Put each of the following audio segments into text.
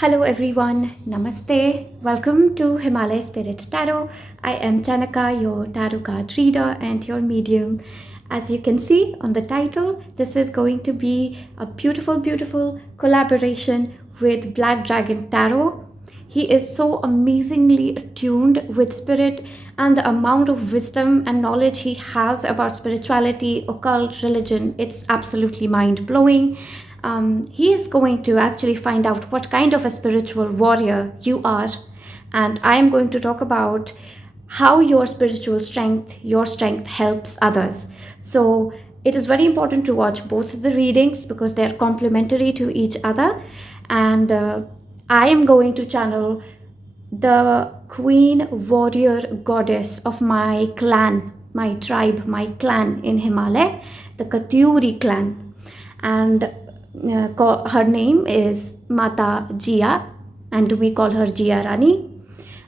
Hello everyone, Namaste. Welcome to Himalaya Spirit Tarot. I am Chanaka, your tarot card reader and your medium. As you can see on the title, this is going to be a beautiful collaboration with Black Dragon Tarot. He is so amazingly attuned with spirit, and the amount of wisdom and knowledge he has about spirituality, occult, religion, it's absolutely mind-blowing. He is going to actually find out what kind of a spiritual warrior you are, and I am going to talk about how your spiritual strength, your strength helps others. So it is very important to watch both of the readings because they are complementary to each other. And I am going to channel the queen warrior goddess of my clan, my tribe, my clan in Himalaya, the Katuri clan. And her name is Mata Jia, and we call her Jia Rani.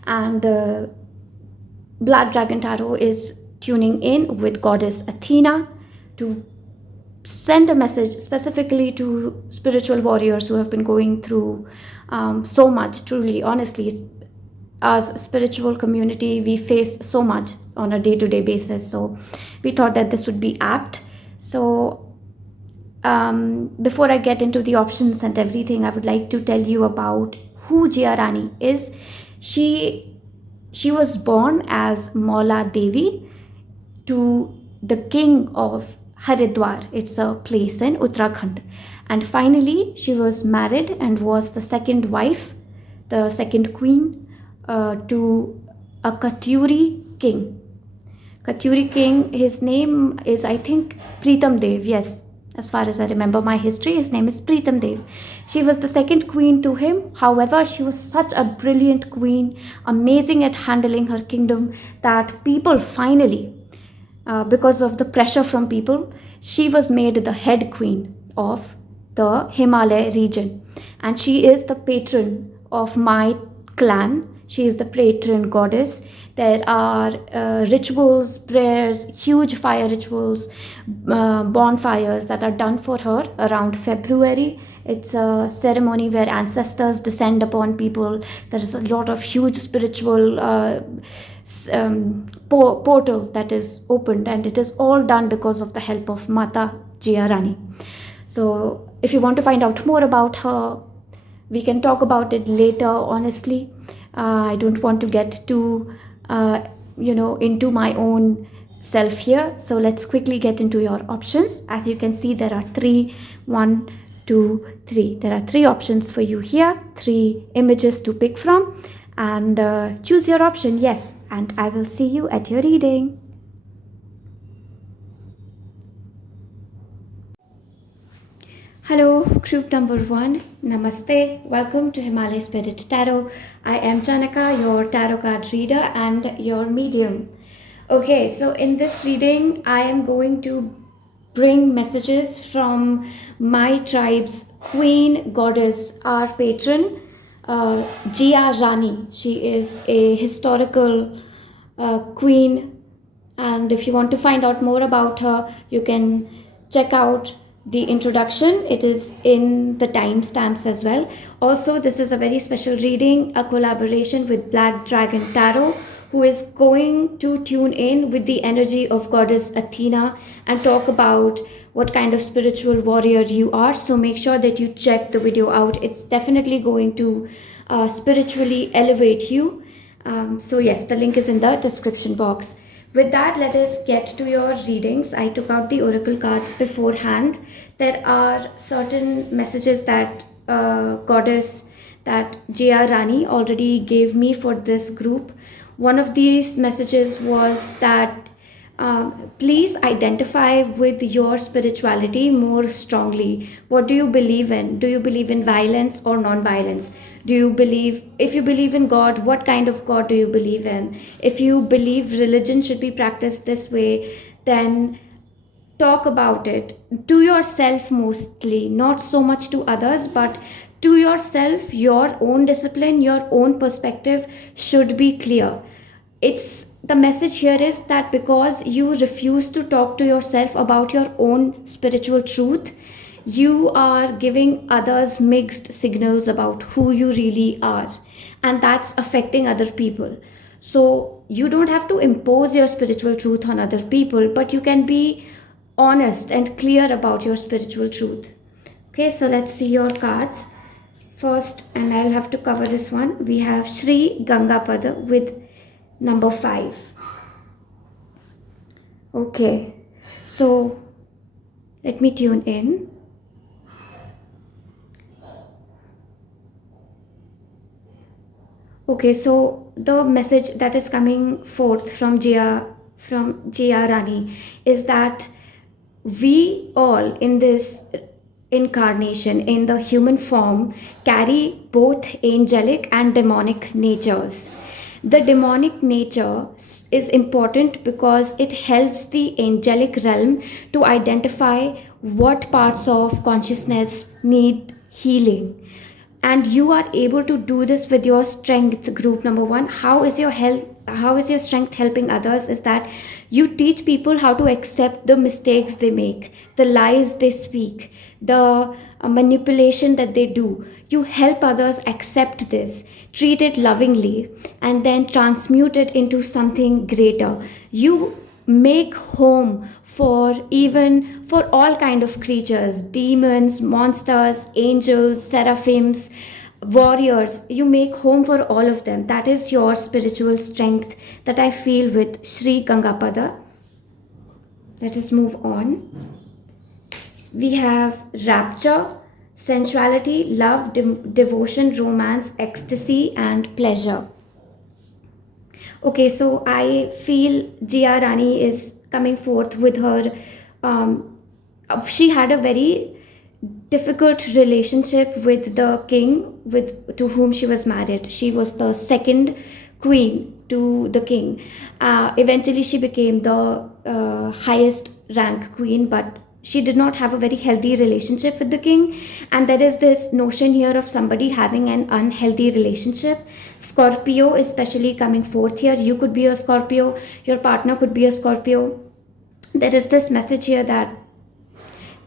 And Black Dragon Tarot is tuning in with Goddess Athena to send a message specifically to spiritual warriors who have been going through so much. Truly, honestly, as a spiritual community, we face so much on a day-to-day basis. So we thought that this would be apt. So before I get into the options and everything, I would like to tell you about who Jia Rani is. She was born as Maula Devi to the king of Haridwar. It's a place in Uttarakhand. And finally, she was married and was the second wife, the second queen to a Katuri king. Katuri king, his name is, I think, Pritam Dev. Yes, as far as I remember my history, his name is Pritam Dev. She was the second queen to him. However, she was such a brilliant queen, amazing at handling her kingdom, that people finally, because of the pressure from people, she was made the head queen of the Himalaya region. And she is the patron of my clan. She is the patron goddess. There are rituals, prayers, huge fire rituals, bonfires that are done for her around February. It's a ceremony where ancestors descend upon people. There is a lot of huge spiritual portal that is opened, and it is all done because of the help of Mata Jia Rani. So if you want to find out more about her, we can talk about it later. Honestly, I don't want to get too into my own self here. So let's quickly get into your options. As you can see, there are three. 1, 2, 3. There are 3 options for you here, 3 images to pick from, and choose your option. Yes, and I will see you at your reading. Hello, group number 1. Namaste. Welcome to Himalaya Spirit Tarot. I am Chanaka, your tarot card reader and your medium. Okay, so in this reading, I am going to bring messages from my tribe's queen goddess, our patron, Jia Rani. She is a historical queen, and if you want to find out more about her, you can check out the introduction. It is in the timestamps as well. Also, this is a very special reading, a collaboration with Black Dragon Tarot, who is going to tune in with the energy of Goddess Athena and talk about what kind of spiritual warrior you are. So make sure that you check the video out. It's definitely going to spiritually elevate you. So yes, the link is in the description box. With that, let us get to your readings. I took out the oracle cards beforehand. There are certain messages that goddess, that Jia Rani already gave me for this group. One of these messages was that please identify with your spirituality more strongly. What do you believe in? Do you believe in violence or non-violence? If you believe in God, what kind of God do you believe in? If you believe religion should be practiced this way, then talk about it to yourself mostly, not so much to others, but to yourself. Your own discipline, your own perspective should be clear. It's the message here is that because you refuse to talk to yourself about your own spiritual truth, you are giving others mixed signals about who you really are, and that's affecting other people. So you don't have to impose your spiritual truth on other people, but you can be honest and clear about your spiritual truth. Okay, so let's see your cards first, and I'll have to cover this one. We have Shri Gangapada with number 5. Okay, so let me tune in. Okay, so the message that is coming forth from Jia Rani is that we all in this incarnation, in the human form, carry both angelic and demonic natures. The demonic nature is important because it helps the angelic realm to identify what parts of consciousness need healing. And you are able to do this with your strength group. Number 1, how is your strength helping others is that you teach people how to accept the mistakes they make, the lies they speak, the manipulation that they do. You help others accept this, treat it lovingly, and then transmute it into something greater. You make home for all kind of creatures, demons, monsters, angels, seraphims, warriors. You make home for all of them. That is your spiritual strength that I feel with Shri Gangapada. Let us move on. We have rapture, sensuality, love, devotion, romance, ecstasy, and pleasure. Okay, so I feel Jia Rani is coming forth with her. She had a very difficult relationship with the king to whom she was married. She was the second queen to the king. Eventually, she became the highest rank queen, but she did not have a very healthy relationship with the king. And there is this notion here of somebody having an unhealthy relationship. Scorpio especially coming forth here. You could be a Scorpio, your partner could be a Scorpio. There is this message here that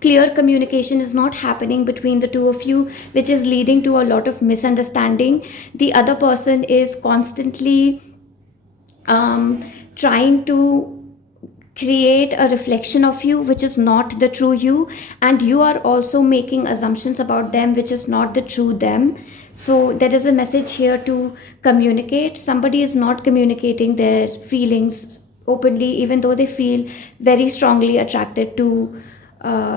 clear communication is not happening between the two of you, which is leading to a lot of misunderstanding. The other person is constantly trying to create a reflection of you which is not the true you, and you are also making assumptions about them which is not the true them. So there is a message here to communicate. Somebody is not communicating their feelings openly, even though they feel very strongly attracted to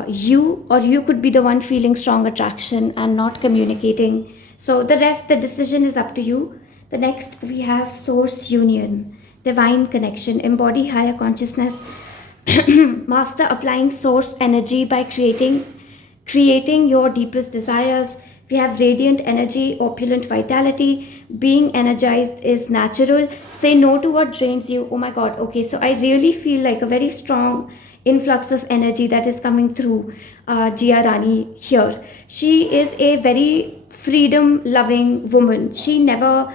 you, or you could be the one feeling strong attraction and not communicating. So the rest, the decision is up to you. The next we have source union, divine connection, embody higher consciousness, master applying source energy by creating your deepest desires. We have radiant energy, opulent vitality, being energized is natural. Say no to what drains you. Oh my god. Okay, so I really feel like a very strong influx of energy that is coming through Jia Rani here. She is a very freedom loving woman. She never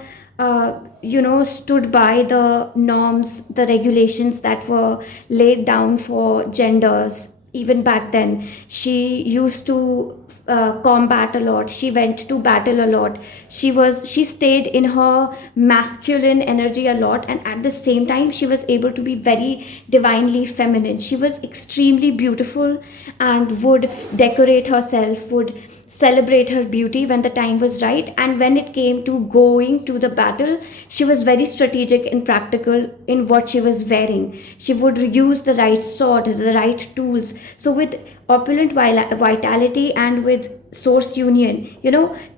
stood by the norms, the regulations that were laid down for genders. Even back then, she used to combat a lot. She went to battle a lot. She stayed in her masculine energy a lot, and at the same time she was able to be very divinely feminine. She was extremely beautiful and would decorate herself, would celebrate her beauty when the time was right. And when it came to going to the battle, she was very strategic and practical in what she was wearing. She would use the right sword, the right tools. So with opulent vitality and with source union,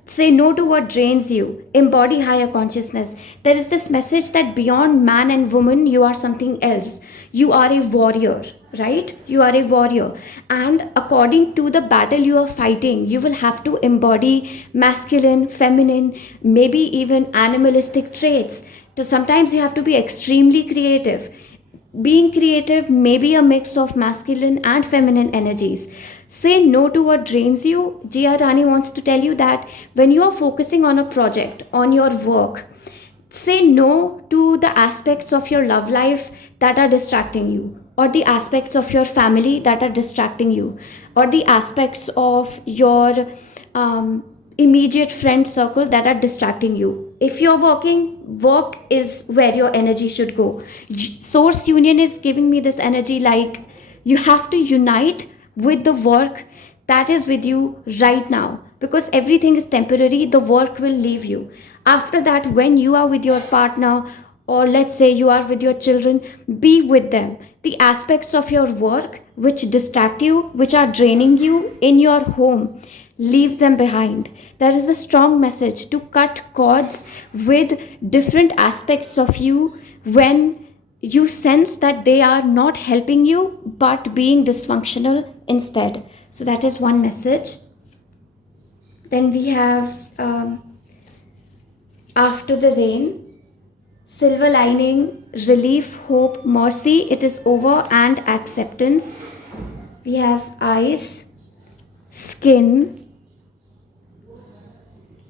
say no to what drains you, embody higher consciousness. There is this message that beyond man and woman, you are something else. You are a warrior, right? You are a warrior, and according to the battle you are fighting, you will have to embody masculine, feminine, maybe even animalistic traits. So sometimes you have to be extremely creative. Being creative may be a mix of masculine and feminine energies. Say no to what drains you. Jia Rani wants to tell you that when you are focusing on a project, on your work, say no to the aspects of your love life that are distracting you, or the aspects of your family that are distracting you, or the aspects of your immediate friend circle that are distracting you. If you're working, work is where your energy should go. Source union is giving me this energy like you have to unite with the work that is with you right now, because everything is temporary. The work will leave you. After that, when you are with your partner, or let's say you are with your children, be with them. The aspects of your work which distract you, which are draining you in your home, leave them behind. There is a strong message to cut cords with different aspects of you when you sense that they are not helping you but being dysfunctional instead. So that is one message. Then we have after the rain, silver lining, relief, hope, mercy, it is over, and acceptance. We have eyes, skin,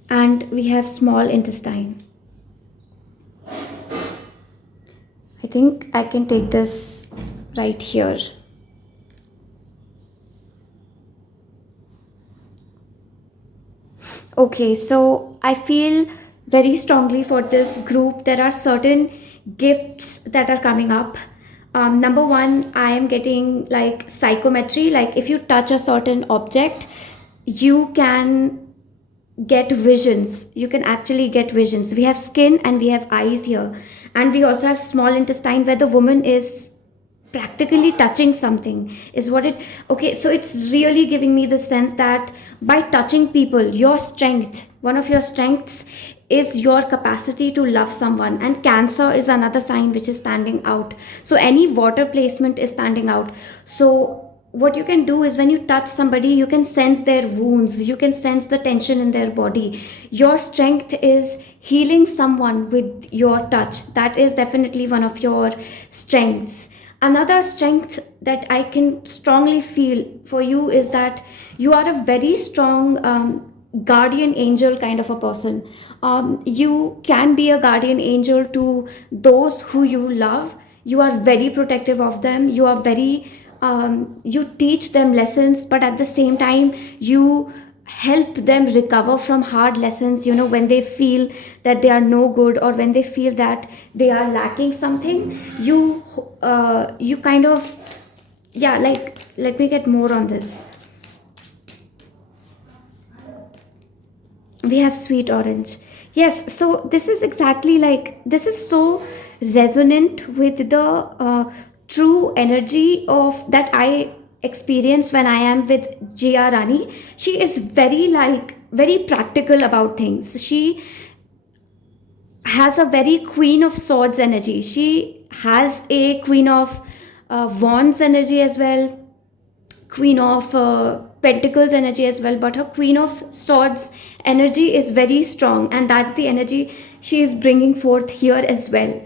and we have small intestine. I think I can take this right here. Okay, so I feel very strongly for this group. There are certain gifts that are coming up. Number one, I am getting like psychometry, like if you touch a certain object, you can get visions. You can actually get visions. We have skin and we have eyes here, and we also have small intestine where the woman is practically touching something, is what it. Okay, so it's really giving me the sense that by touching people, your strength, one of your strengths is your capacity to love someone. And Cancer is another sign which is standing out, so any water placement is standing out. So what you can do is when you touch somebody, you can sense their wounds, you can sense the tension in their body. Your strength is healing someone with your touch. That is definitely one of your strengths. Another strength that I can strongly feel for you is that you are a very strong guardian angel kind of a person. You can be a guardian angel to those who you love. You are very protective of them. You are very, you teach them lessons, but at the same time, you help them recover from hard lessons, when they feel that they are no good, or when they feel that they are lacking something. You kind of, yeah, like, let me get more on this. We have sweet orange. Yes, so this is exactly like, this is so resonant with the true energy of that I experience when I am with Jia Rani. She is very practical about things. She has a very Queen of Swords energy. She has a Queen of Wands energy as well, Queen of Pentacles energy as well, but her Queen of Swords energy is very strong, and that's the energy she is bringing forth here as well.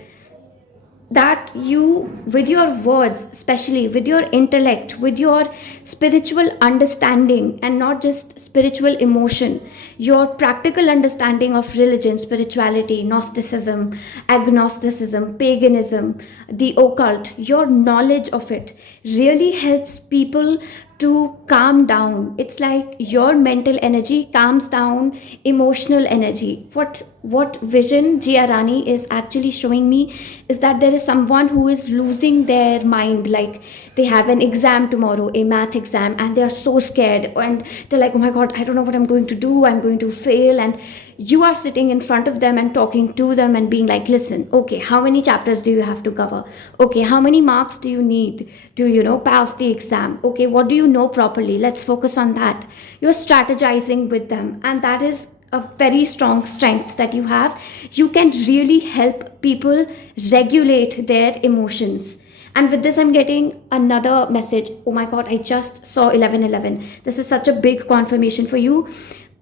That you, with your words, especially with your intellect, with your spiritual understanding, and not just spiritual emotion, your practical understanding of religion, spirituality, Gnosticism, agnosticism, paganism, the occult, your knowledge of it really helps people to calm down. It's like your mental energy calms down emotional energy. What vision Jia Rani is actually showing me is that there is someone who is losing their mind. Like they have an exam tomorrow, a math exam, and they are so scared, and they're like, oh my god, I don't know what I'm going to do, I'm going to fail. And you are sitting in front of them and talking to them and being like, listen, okay, how many chapters do you have to cover? Okay, how many marks do you need to pass the exam? Okay, what do you know properly? Let's focus on that. You're strategizing with them, and that is a very strong strength that you have. You can really help people regulate their emotions. And with this, I'm getting another message. Oh my god, I just saw 1111. This is such a big confirmation for you.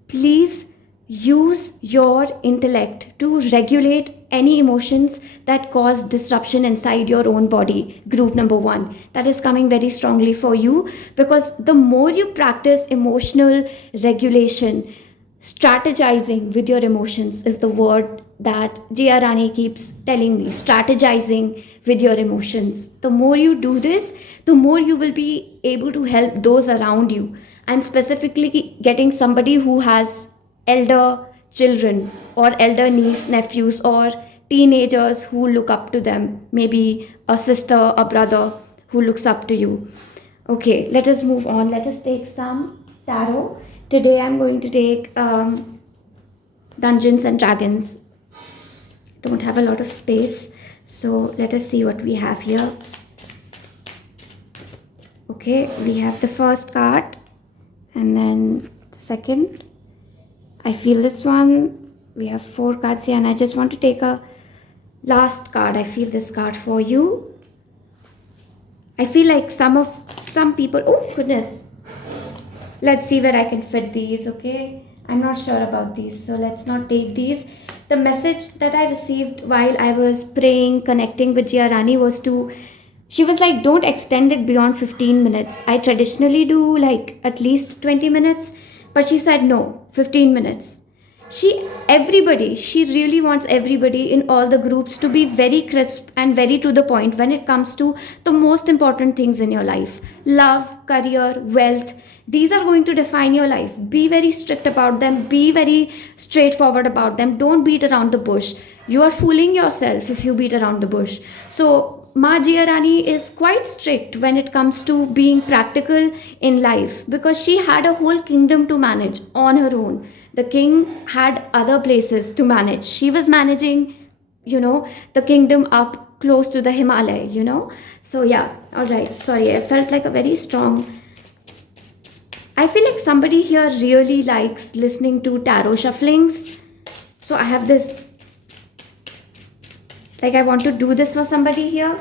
Please use your intellect to regulate any emotions that cause disruption inside your own body. Group number 1, that is coming very strongly for you, because the more you practice emotional regulation, Strategizing with your emotions is the word that Jia Rani keeps telling me. Strategizing with your emotions. The more you do this, the more you will be able to help those around you. I'm specifically getting somebody who has elder children or elder niece, nephews, or teenagers who look up to them. Maybe a sister, a brother who looks up to you. Okay, let us move on. Let us take some tarot. Today I'm going to take Dungeons and Dragons. Don't have a lot of space, so let us see what we have here. Okay, we have the first card and then the second. I feel this one. We have 4 cards here, and I just want to take a last card. I feel this card for you. I feel like some people, oh goodness. Let's see where I can fit these, okay? I'm not sure about these, so let's not take these. The message that I received while I was praying, connecting with Jia Rani was she was like, don't extend it beyond 15 minutes. I traditionally do like at least 20 minutes, but she said no, 15 minutes. She really wants everybody in all the groups to be very crisp and very to the point when it comes to the most important things in your life. Love, career, wealth. These are going to define your life. Be very strict about them. Be very straightforward about them. Don't beat around the bush. You are fooling yourself if you beat around the bush. So Ma Jia Rani is quite strict when it comes to being practical in life, because she had a whole kingdom to manage on her own. The king had other places to manage. She was managing, the kingdom up close to the Himalaya. So yeah, all right. Sorry, I felt like a very strong. I feel like somebody here really likes listening to tarot shufflings. So I have this, like I want to do this for somebody here.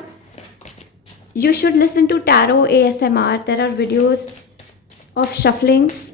You should listen to tarot ASMR. There are videos of shufflings.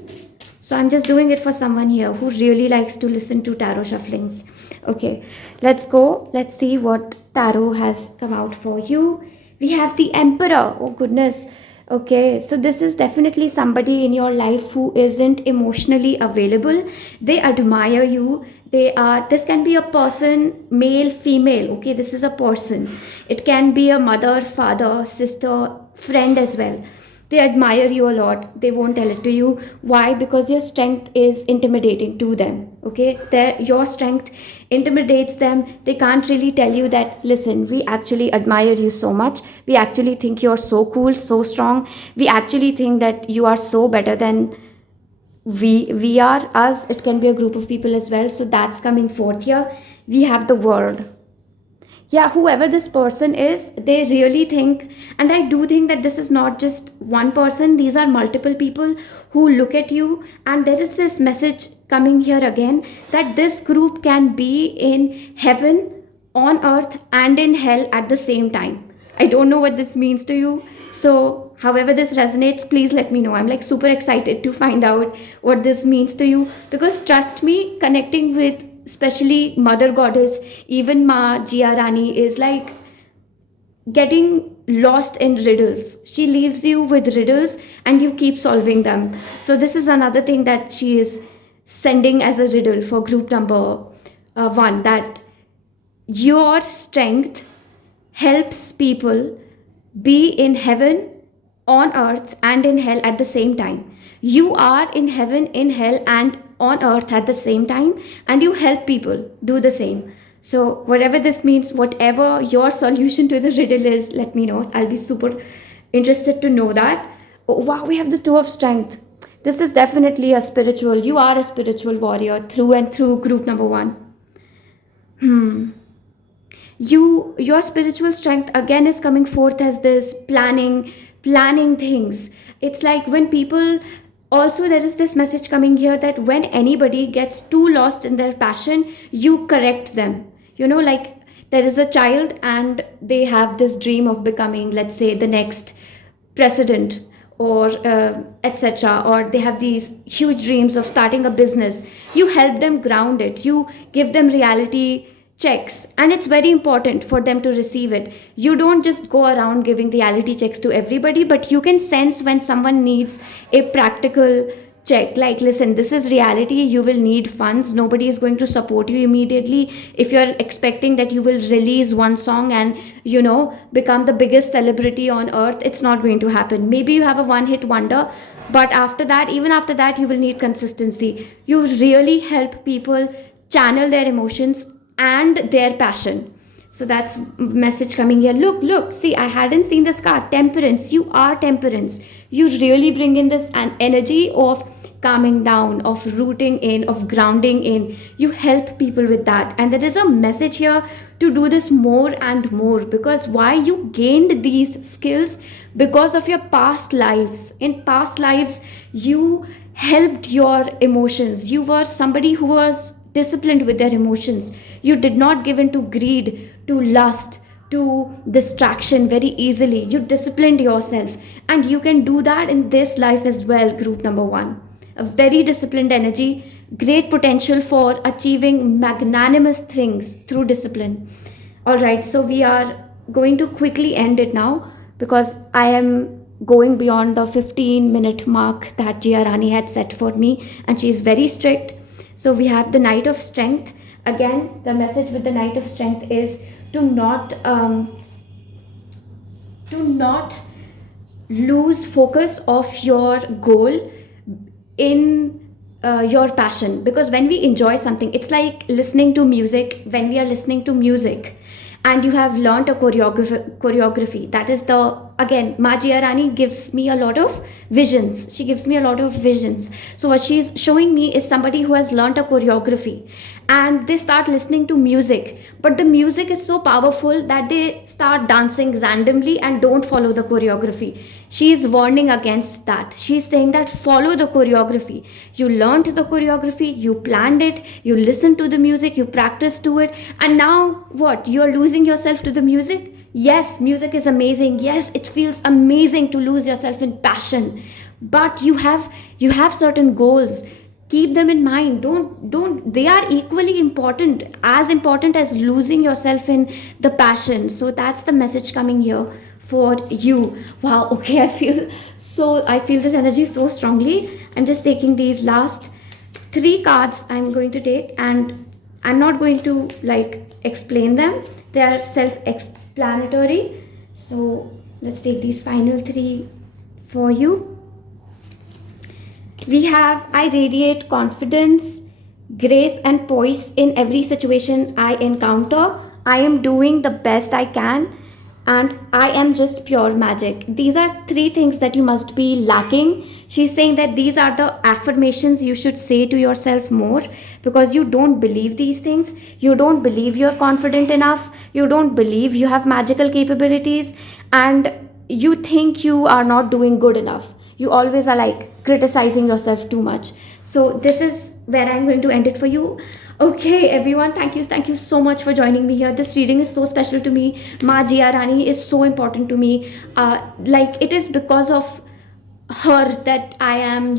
So I'm just doing it for someone here who really likes to listen to tarot shufflings. Okay, let's go. Let's see what tarot has come out for you. We have the Emperor. Oh goodness. Okay, so this is definitely somebody in your life who isn't emotionally available. They admire you. This can be a person, male, female. Okay, this is a person. It can be a mother, father, sister, friend as well. They admire you a lot. They won't tell it to you. Why? Because your strength is intimidating to them. Okay, your strength intimidates them. They can't really tell you that, listen, we actually admire you so much. We actually think you're so cool, so strong. We actually think that you are so better than we are. Us, it can be a group of people as well. So that's coming forth here. We have the World. Yeah, whoever this person is, they really think, and I do think that this is not just one person, these are multiple people who look at you, and there is this message coming here again that this group can be in heaven, on earth, and in hell at the same time. I don't know what this means to you, so however this resonates, please let me know. I'm like super excited to find out what this means to you, because trust me, connecting with especially Mother Goddess, even Ma Jia Rani, is like getting lost in riddles. She leaves you with riddles and you keep solving them. So this is another thing that she is sending as a riddle for group number 1, that your strength helps people be in heaven, on earth, and in hell at the same time. You are in heaven, in hell, and on earth at the same time, and you help people do the same. So whatever this means, whatever your solution to the riddle is, let me know. I'll be super interested to know that. Oh, wow, we have the Two of Strength. This is definitely a spiritual. You are a spiritual warrior through and through, group number 1. Your spiritual strength again is coming forth as this planning things. It's like when people, also there is this message coming here that when anybody gets too lost in their passion, you correct them. Like there is a child and they have this dream of becoming, let's say, the next president, or etc., or they have these huge dreams of starting a business. You help them ground it. You give them reality checks, and it's very important for them to receive it. You don't just go around giving reality checks to everybody, but you can sense when someone needs a practical check, like, listen, this is reality. You will need funds. Nobody is going to support you immediately. If you're expecting that you will release one song and, become the biggest celebrity on earth, it's not going to happen. Maybe you have a one hit wonder, but after that, even after that, you will need consistency. You really help people channel their emotions and their passion. So that's message coming here. Look, see, I hadn't seen this card. Temperance. You are temperance. You really bring in this an energy of calming down, of rooting in, of grounding in. You help people with that. And there is a message here to do this more and more, because why you gained these skills? Because of your past lives. In past lives, you helped your emotions. You were somebody who was disciplined with their emotions. You did not give in to greed, to lust, to distraction very easily. You disciplined yourself, and you can do that in this life as well. Group number 1, a very disciplined energy, great potential for achieving magnanimous things through discipline. All right, so we are going to quickly end it now, because I am going beyond the 15-minute mark that Jia Rani had set for me, and she is very strict. So we have the Knight of Strength. Again, the message with the Knight of Strength is to not lose focus of your goal in your passion. Because when we enjoy something, it's like listening to music. When we are listening to music and you have learned a choreography, that is the, again, Ma Jia Rani gives me a lot of visions. She gives me a lot of visions. So what she's showing me is somebody who has learned a choreography, and they start listening to music, but the music is so powerful that they start dancing randomly and don't follow the choreography. She is warning against that. She's saying that follow the choreography. You learned the choreography, you planned it, you listened to the music, you practiced to it, and now what? You're losing yourself to the music? Yes, music is amazing. Yes, it feels amazing to lose yourself in passion, but you have certain goals. Keep them in mind. Don't They are equally important, as important as losing yourself in the passion. So that's the message coming here for you. Wow, okay, I feel this energy so strongly. I'm just taking these last 3 cards. I'm going to take, and I'm not going to explain them. They are self-explanatory. So let's take these final 3 for you. We have, I radiate confidence, grace, and poise in every situation I encounter. I am doing the best I can, and I am just pure magic. These are 3 things that you must be lacking. She's saying that these are the affirmations you should say to yourself more, because you don't believe these things. You don't believe you're confident enough. You don't believe you have magical capabilities, and you think you are not doing good enough. You always are criticizing yourself too much. So this is where I'm going to end it for you. Okay, everyone, thank you so much for joining me here. This reading is so special to me. Ma Jia Rani is so important to me. It is because of her that I am,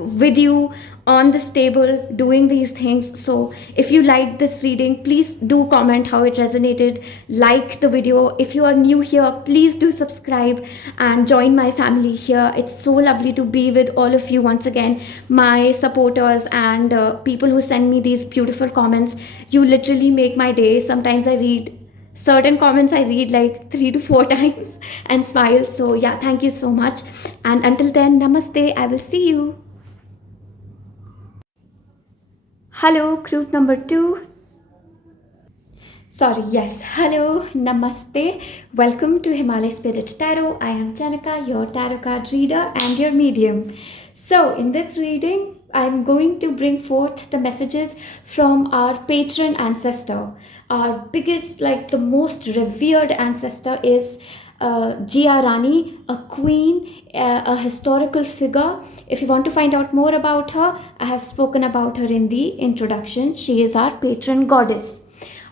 with you on this table doing these things. So if you like this reading, please do comment how it resonated. Like the video. If you are new here, please do subscribe and join my family here. It's so lovely to be with all of you once again, my supporters and people who send me these beautiful comments. You literally make my day. Sometimes I read certain comments, I read 3 to 4 times and smile. So yeah, thank you so much, and until then, namaste. I will see you. Hello, group number 2. Sorry, yes. Hello, namaste. Welcome to Himalaya Spirit Tarot. I am Chanaka, your tarot card reader and your medium. So, in this reading, I'm going to bring forth the messages from our patron ancestor. Our biggest, the most revered ancestor is Jia Rani, a queen, a historical figure. If you want to find out more about her, I have spoken about her in the introduction. She is our patron goddess.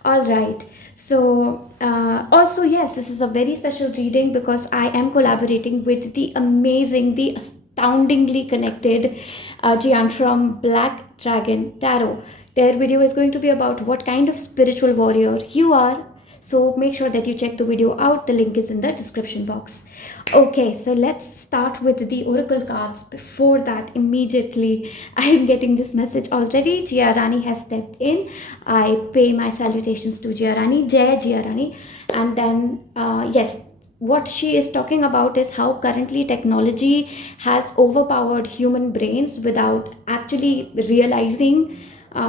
All right. So also, yes, this is a very special reading because I am collaborating with the amazing, the astoundingly connected Jian from Black Dragon Tarot. Their video is going to be about what kind of spiritual warrior you are. So make sure that you check the video out. The link is in the description box. Okay, so let's start with the oracle cards. Before that, immediately I am getting this message already. Jia Rani has stepped in. I pay my salutations to Jia Rani. Jai Jia Rani. And then, yes, what she is talking about is how currently technology has overpowered human brains without actually realizing,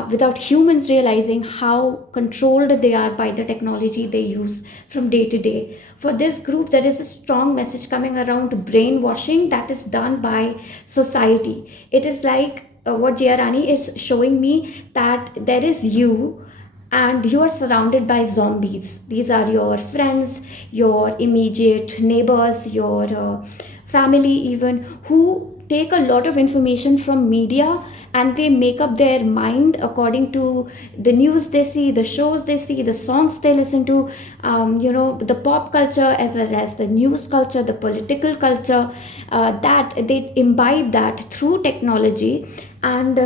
without humans realizing how controlled they are by the technology they use from day to day. For this group, there is a strong message coming around brainwashing that is done by society. It is like what Jiarani is showing me, that there is you and you are surrounded by zombies. These are your friends, your immediate neighbors, your family, even, who take a lot of information from media and they make up their mind according to the news they see, the shows they see, the songs they listen to, the pop culture as well as the news culture, the political culture, that they imbibe that through technology. And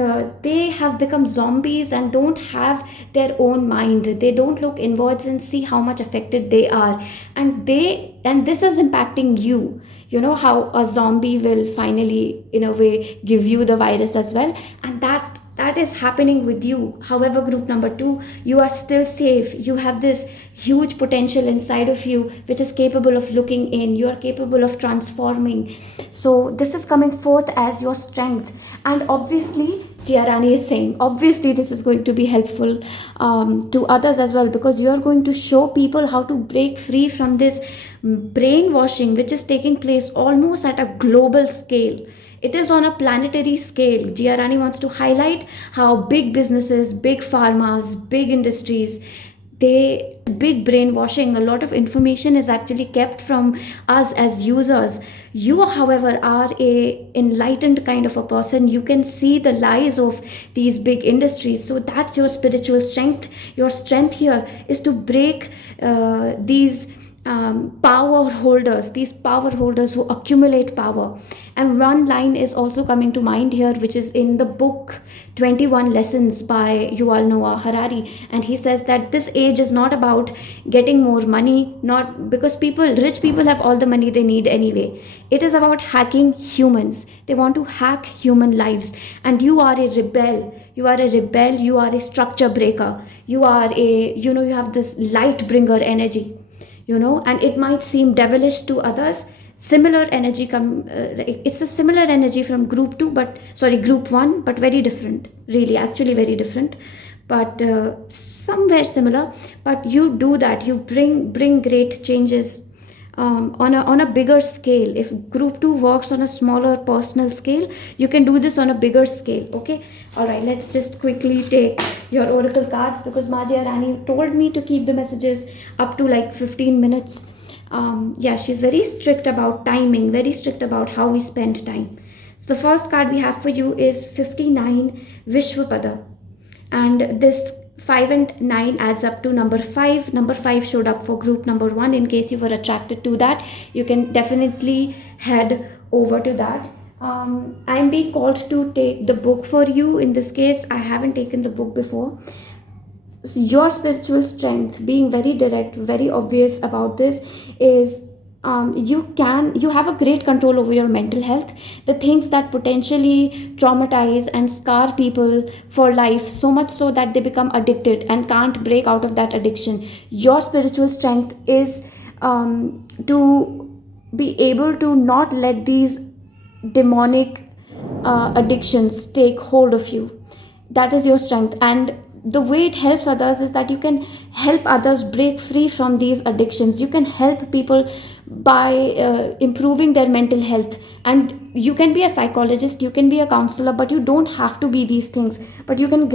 they have become zombies and don't have their own mind. They don't look inwards and see how much affected they are, and this is impacting you. You know how a zombie will finally, in a way, give you the virus as well, and that is happening with you. However, group number 2, you are still safe. You have this huge potential inside of you which is capable of looking in. You are capable of transforming. So this is coming forth as your strength. And obviously, Jiarani is saying, obviously this is going to be helpful to others as well, because you are going to show people how to break free from this brainwashing which is taking place almost at a global scale. It is on a planetary scale. Jiarani wants to highlight how big businesses, big pharmas, big industries, big brainwashing, a lot of information is actually kept from us as users. You, however, are a enlightened kind of a person. You can see the lies of these big industries. So that's your spiritual strength. Your strength here is to break these these power holders who accumulate power. And one line is also coming to mind here, which is in the book 21 Lessons by Yuval Noah Harari. And he says that this age is not about getting more money, not because rich people have all the money they need anyway. It is about hacking humans. They want to hack human lives. And you are a rebel. You are a rebel. You are a structure breaker. You are you have this light bringer energy. And it might seem devilish to others. Similar energy it's a similar energy from group 1, but very different, really, actually very different, but somewhere similar. But you do that, you bring great changes on a bigger scale. If group 2 works on a smaller personal scale, you can do this on a bigger scale. Okay, all right, let's just quickly take your oracle cards, because Majia Rani told me to keep the messages up to like 15 minutes. She's very strict about timing, very strict about how we spend time. So the first card we have for you is 59 Vishwapada, and this 5 and 9 adds up to number 5. Number 5 showed up for group number 1. In case you were attracted to that, you can definitely head over to that. I'm being called to take the book for you. In this case, I haven't taken the book before. So your spiritual strength, being very direct, very obvious about this, is you have a great control over your mental health. The things that potentially traumatize and scar people for life, so much so that they become addicted and can't break out of that addiction. Your spiritual strength is to be able to not let these demonic addictions take hold of you. That is your strength. And the way it helps others is that you can help others break free from these addictions. You can help people by improving their mental health. And you can be a psychologist, you can be a counselor, but you don't have to be these things. But you can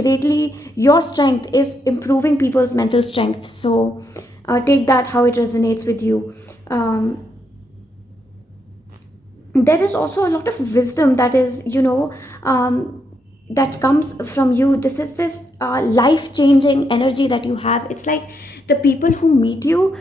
your strength is improving people's mental strength. So take that how it resonates with you. There is also a lot of wisdom that is, that comes from you. This is this life-changing energy that you have. It's like the people who meet you,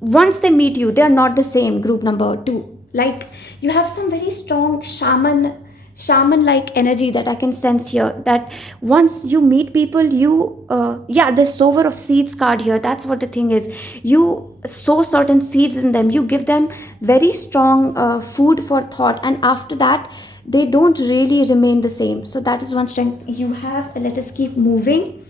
once they meet you, they are not the same. Group number 2, like, you have some very strong shaman shaman like energy that I can sense here. That once you meet people, you yeah, the sower of seeds card here, that's what the thing is. You sow certain seeds in them, you give them very strong food for thought, and after that they don't really remain the same. So that is one strength you have. Let us keep moving.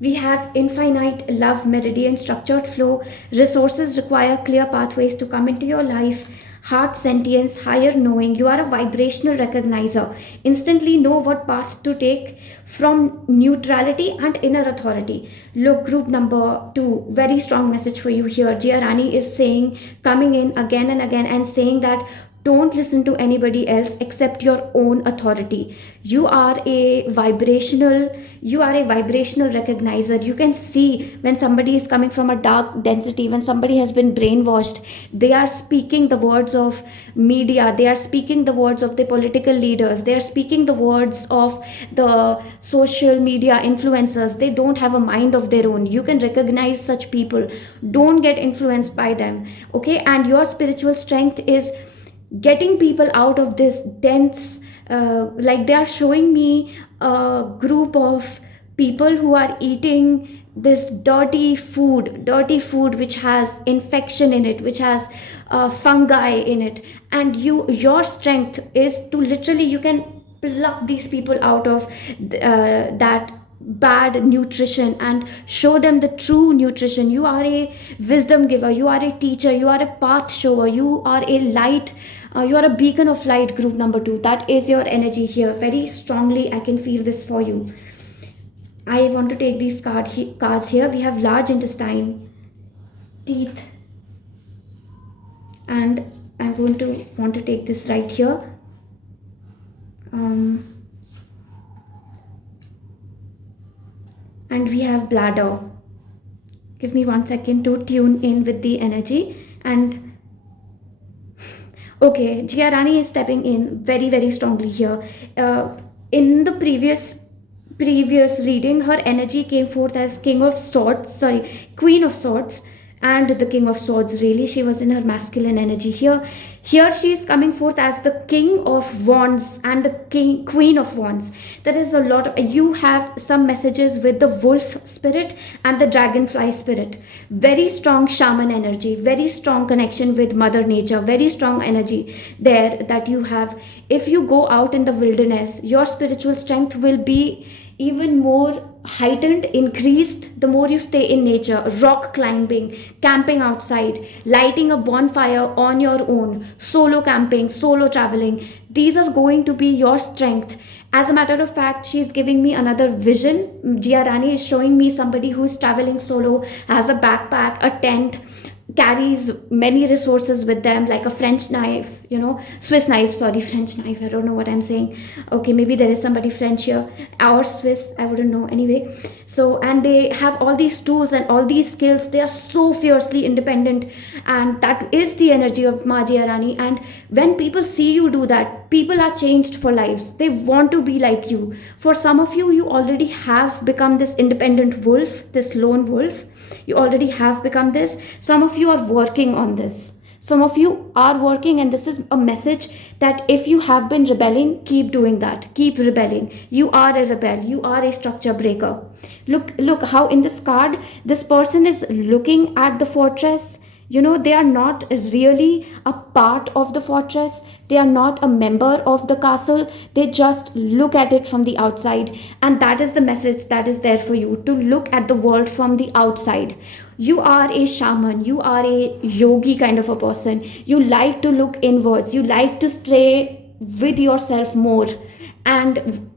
We have infinite love, meridian, structured flow. Resources require clear pathways to come into your life. Heart sentience, higher knowing. You are a vibrational recognizer. Instantly know what path to take from neutrality and inner authority. Look, group number 2, very strong message for you here. Giarani is saying, coming in again and again and saying that don't listen to anybody else except your own authority. You are a vibrational recognizer. You can see when somebody is coming from a dark density, when somebody has been brainwashed. They are speaking the words of media, they are speaking the words of the political leaders, they are speaking the words of the social media influencers. They don't have a mind of their own. You can recognize such people. Don't get influenced by them. Okay, and your spiritual strength is getting people out of this dense, like they are showing me a group of people who are eating this dirty food which has infection in it, which has fungi in it, and your strength is to literally, you can pluck these people out of that bad nutrition and show them the true nutrition. You are a wisdom giver, you are a teacher, you are a path shower, you are a light, you are a beacon of light. Group number 2, that is your energy here. Very strongly I can feel this for you. I want to take these cards here. We have large intestine, teeth, and I'm going to want to take this right here. And we have bladder. Give me 1 second to tune in with the energy. And okay, Giarani is stepping in very, very strongly here. In the previous reading, her energy came forth as Queen of Swords, and the King of Swords. Really, she was in her masculine energy here. Here she is coming forth as the King of Wands and the Queen of Wands. There is a lot of, you have some messages with the wolf spirit and the dragonfly spirit. Very strong shaman energy, very strong connection with Mother Nature, very strong energy there that you have. If you go out in the wilderness, your spiritual strength will be even more heightened, increased, the more you stay in nature. Rock climbing, camping outside, lighting a bonfire on your own, solo camping, solo traveling, these are going to be your strength. As a matter of fact, she is giving me another vision. Giarani is showing me somebody who is traveling solo, has a backpack, a tent, carries many resources with them, like a French knife, Swiss knife, sorry, French knife, I don't know what I'm saying. Okay, maybe there is somebody French here, or Swiss, I wouldn't know. Anyway, so, and they have all these tools and all these skills. They are so fiercely independent, and that is the energy of Ma Giarani. And when people see you do that, people are changed for lives. They want to be like you. For some of you, you already have become this independent wolf, this lone wolf. You already have become this. Some of you are working on this. Some of you are working, and this is a message that if you have been rebelling, keep doing that. Keep rebelling. You are a rebel. You are a structure breaker. Look how in this card, this person is looking at the fortress. They are not really a part of the fortress. They are not a member of the castle. They just look at it from the outside. And that is the message that is there for you, to look at the world from the outside. You are a shaman. You are a yogi kind of a person. You like to look inwards. You like to stay with yourself more. And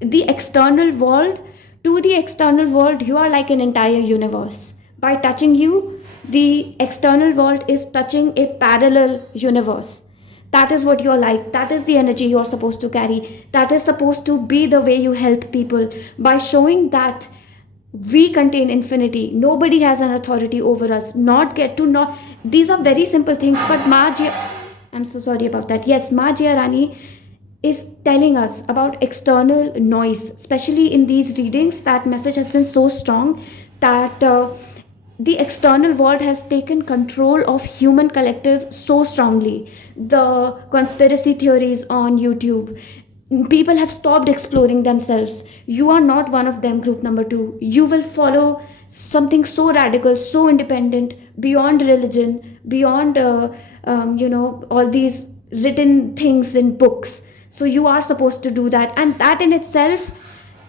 the external world, to the external world, you are like an entire universe. By touching you, the external world is touching a parallel universe. That is what you're like. That is the energy you're supposed to carry. That is supposed to be the way you help people, by showing that we contain infinity. Nobody has an authority over us. These are very simple things, but I'm so sorry about that. Yes, Ma Giarani is telling us about external noise, especially in these readings. That message has been so strong that the external world has taken control of human collective so strongly. The conspiracy theories on YouTube, People have stopped exploring themselves. You are not one of them, group number 2. You will follow something so radical, so independent, beyond religion, beyond all these written things in books. So you are supposed to do that, and that in itself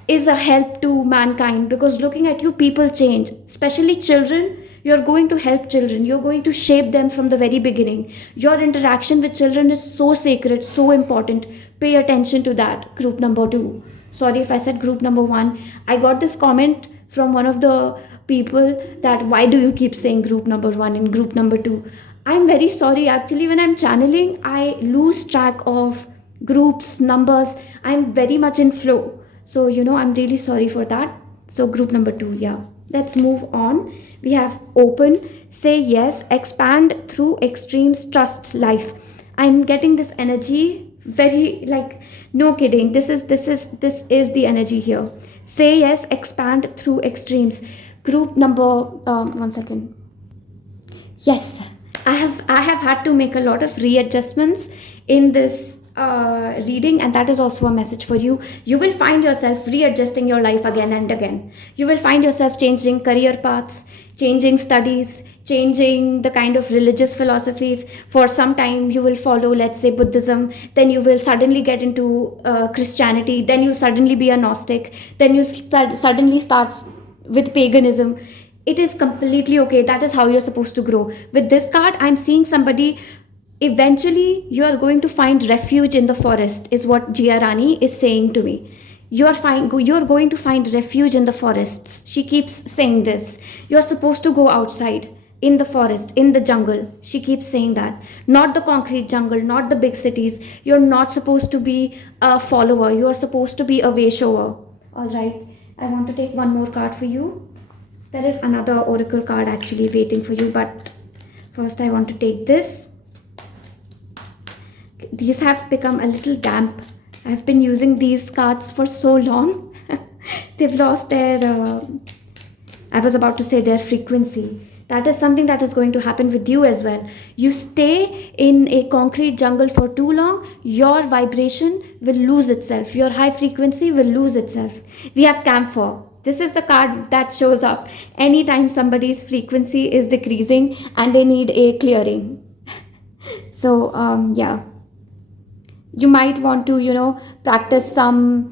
is a help to mankind, because looking at you, people change, especially children. You're going to help children, you're going to shape them from the very beginning. Your interaction with children is so sacred, so important. Pay attention to that, group number 2. Sorry if I said group number 1. I got this comment from one of the people that why do you keep saying group number 1 and group number 2. I'm very sorry, actually when I'm channeling I lose track of groups, numbers. I'm very much in flow, so I'm really sorry for that. So group number 2, yeah. Let's move on. We have open, say yes, expand through extremes, trust life. I'm getting this energy very, like, no kidding. This is the energy here. Say yes, expand through extremes. Group number 1 second. Yes, I have had to make a lot of readjustments in this reading, and that is also a message for you. You will find yourself readjusting your life again and again. You will find yourself changing career paths, changing studies, changing the kind of religious philosophies. For some time you will follow, let's say, Buddhism, then you will suddenly get into Christianity, then you suddenly be a Gnostic, then you suddenly start with paganism. It is completely okay. That is how you're supposed to grow. With this card, I'm seeing somebody, eventually you are going to find refuge in the forest, is what Jia Rani is saying to me. You're going to find refuge in the forests. She keeps saying this. You're supposed to go outside, in the forest, in the jungle. She keeps saying that. Not the concrete jungle, not the big cities. You're not supposed to be a follower. You are supposed to be a way shower. Alright, I want to take one more card for you. There is another oracle card actually waiting for you, but first I want to take this. These have become a little damp. I've been using these cards for so long. They've lost their, I was about to say their frequency. That is something that is going to happen with you as well. You stay in a concrete jungle for too long, your vibration will lose itself. Your high frequency will lose itself. We have camphor. This is the card that shows up anytime somebody's frequency is decreasing and they need a clearing. So, yeah. You might want to, practice some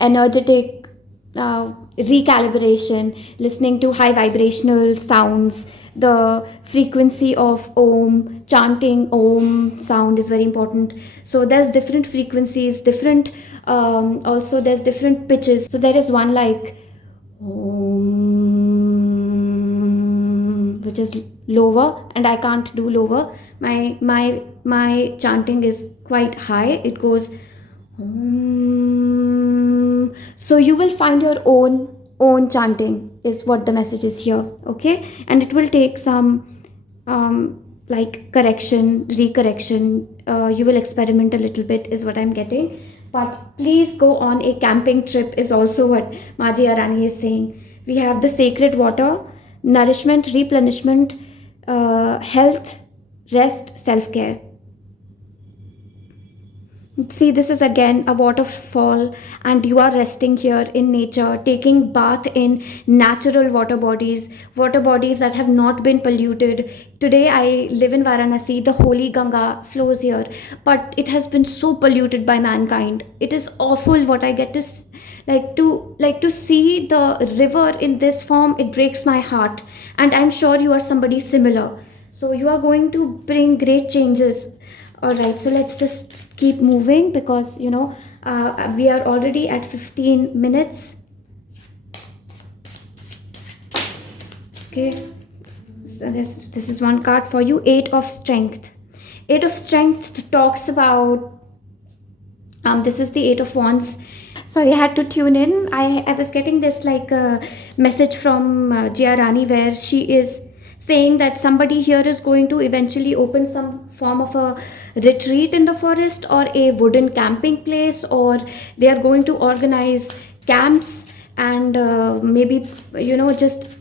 energetic recalibration, listening to high vibrational sounds. The frequency of Om, chanting Om sound is very important. So there's different frequencies, different, also there's different pitches. So there is one like Om, which is lower, and I can't do lower. My chanting is quite high. It goes Om. So you will find your own chanting is what the message is here, okay? And it will take some like recorrection. You will experiment a little bit is what I'm getting. But please go on a camping trip is also what Maji Arani is saying. We have the sacred water, nourishment, replenishment, health, rest, self-care. See, this is again a waterfall, and you are resting here in nature, taking bath in natural water bodies that have not been polluted. Today I live in Varanasi. The holy Ganga flows here, but it has been so polluted by mankind. It is awful what I get to to see the river in this form. It breaks my heart, and I'm sure you are somebody similar. So you are going to bring great changes. All right, so let's just keep moving because we are already at 15 minutes. Okay, so this is one card for you. 8 of Strength. 8 of Strength talks about this is the 8 of Wands. Sorry, I had to tune in. I was getting this like message from Jia Rani where she is saying that somebody here is going to eventually open some form of a retreat in the forest or a wooden camping place, or they are going to organize camps and maybe just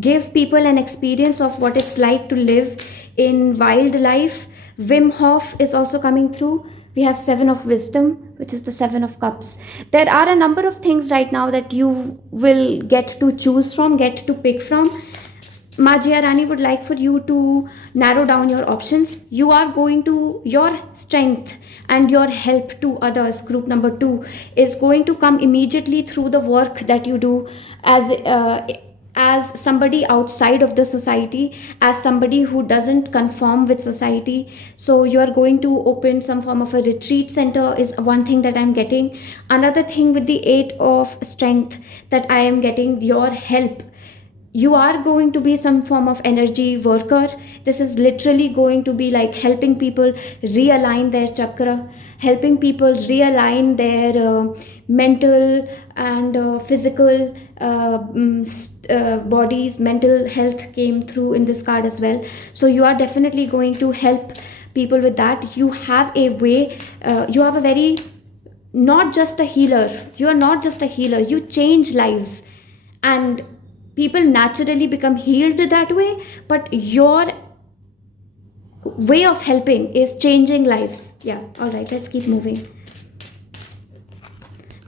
give people an experience of what it's like to live in wildlife. Wim Hof is also coming through. We have 7 of Wisdom. which is the Seven of Cups. There are a number of things right now that you will get to choose from, get to pick from. Majia Rani would like for you to narrow down your options. You are going to, your strength and your help to others, group number 2, is going to come immediately through the work that you do as somebody outside of the society, as somebody who doesn't conform with society. So you are going to open some form of a retreat center is one thing that I'm getting. Another thing with the 8 of strength that I am getting, your help. You are going to be some form of energy worker. This is literally going to be like helping people realign their chakra, helping people realign their mental and physical bodies. Mental health came through in this card as well. So you are definitely going to help people with that. You have a way, you have a very, not just a healer. You are not just a healer. You change lives. And people naturally become healed that way, but your way of helping is changing lives. Yeah, all right, let's keep moving.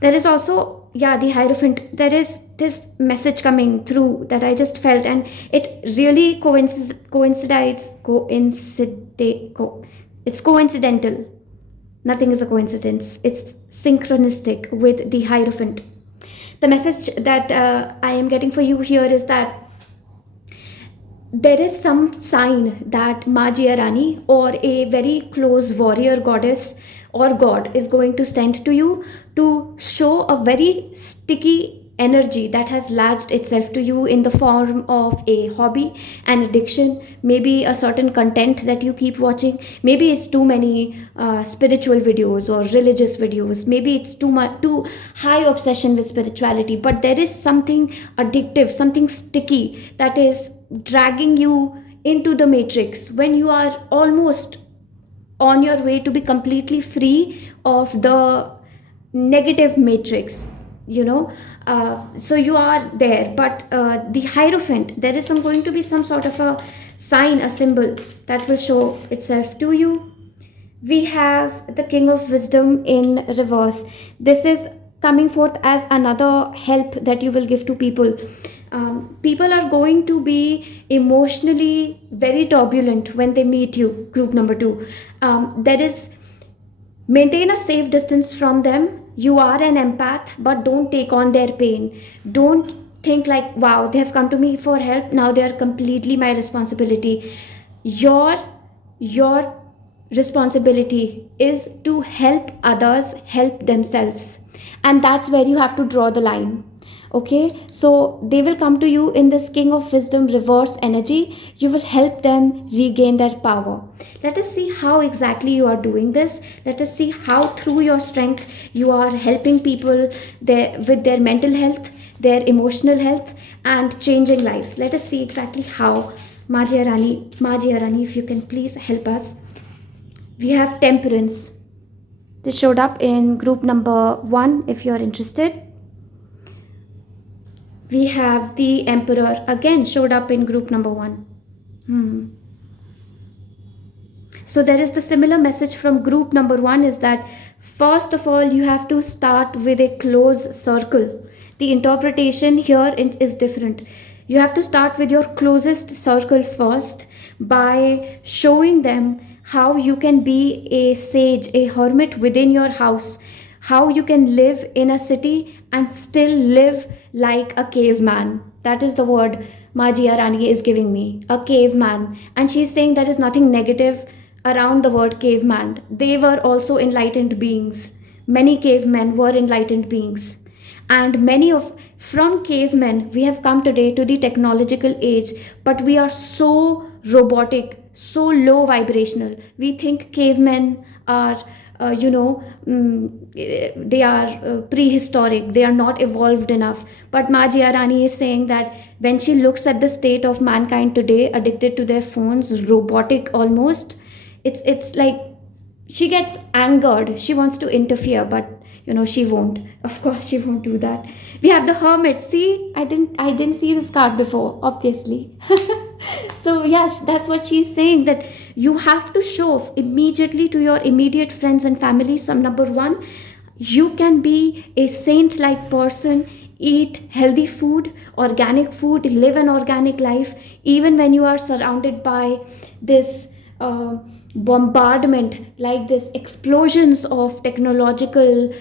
There is also, yeah, the Hierophant. There is this message coming through that I just felt, and it really it's coincidental. Nothing is a coincidence. It's synchronistic with the Hierophant. The message that I am getting for you here is that there is some sign that Majia Rani or a very close warrior goddess or god is going to send to you to show a very sticky energy that has latched itself to you in the form of a hobby, an addiction, maybe a certain content that you keep watching. Maybe it's too many spiritual videos or religious videos. Maybe it's too high obsession with spirituality, but there is something addictive, something sticky that is dragging you into the matrix when you are almost on your way to be completely free of the negative matrix, you know. So you are there, but the Hierophant, there is going to be some sort of a sign, a symbol that will show itself to you. We have the King of Wisdom in reverse. This is coming forth as another help that you will give to people. People are going to be emotionally very turbulent when they meet you, group number 2. There is, maintain a safe distance from them. You are an empath, but don't take on their pain. Don't think like, wow, they have come to me for help, now they are completely my responsibility. Your responsibility is to help others help themselves, and that's where you have to draw the line. Okay, so they will come to you in this King of Wisdom reverse energy. You will help them regain their power. Let us see how exactly you are doing this. Let us see how through your strength you are helping people with their mental health, their emotional health, and changing lives. Let us see exactly how. Majia Rani, if you can please help us. We have Temperance. This showed up in group number 1 if you are interested. We have the Emperor, again showed up in group number 1. So there is the similar message from group number 1 is that first of all you have to start with a close circle. The interpretation here is different. You have to start with your closest circle first by showing them how you can be a sage, a hermit within your house, how you can live in a city and still live like a caveman. That is the word Majia Rani is giving me, a caveman. And she's saying there is nothing negative around the word caveman. They were also enlightened beings. Many cavemen were enlightened beings. And from cavemen, we have come today to the technological age, but we are so robotic, so low vibrational. We think cavemen are they are prehistoric, they are not evolved enough. But Majia Rani is saying that when she looks at the state of mankind today, addicted to their phones, robotic almost, it's like she gets angered, she wants to interfere, but she won't. Of course she won't do that. We have the Hermit. See, I didn't see this card before, obviously. So yes, that's what she's saying, that you have to show immediately to your immediate friends and family, some number 1, you can be a saint like person, eat healthy food, organic food, live an organic life, even when you are surrounded by this bombardment, like this explosions of technological,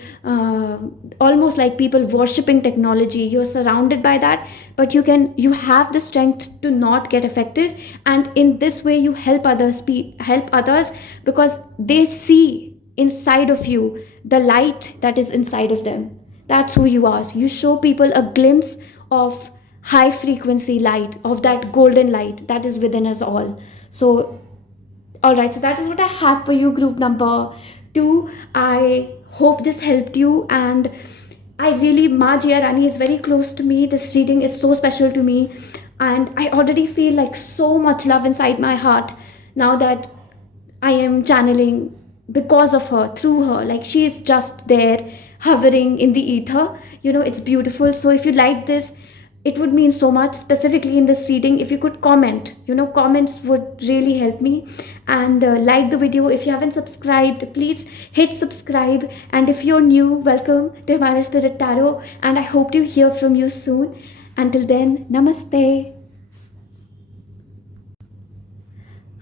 almost like people worshipping technology. You're surrounded by that, but you have the strength to not get affected, and in this way you help others, help others, because they see inside of you the light that is inside of them. That's who you are. You show people a glimpse of high frequency light, of that golden light that is within us all. So all right, so that is what I have for you, group number 2. I hope this helped you, and I really, Ma Jia Rani is very close to me. This reading is so special to me, and I already feel like so much love inside my heart now that I am channeling because of her, through her. Like, she is just there hovering in the ether. It's beautiful. So if you like this, it would mean so much, specifically in this reading, if you could comment. Comments would really help me. And like the video. If you haven't subscribed, please hit subscribe. And if you're new, welcome to Himalaya Spirit Tarot, and I hope to hear from you soon. Until then, namaste.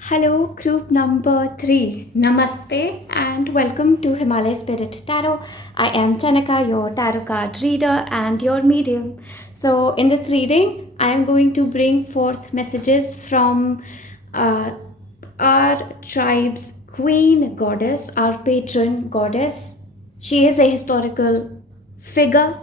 Hello, group number 3. Namaste and welcome to Himalaya Spirit Tarot. I am Chanaka, your tarot card reader and your medium. So in this reading, I am going to bring forth messages from our tribe's queen goddess, our patron goddess. She is a historical figure.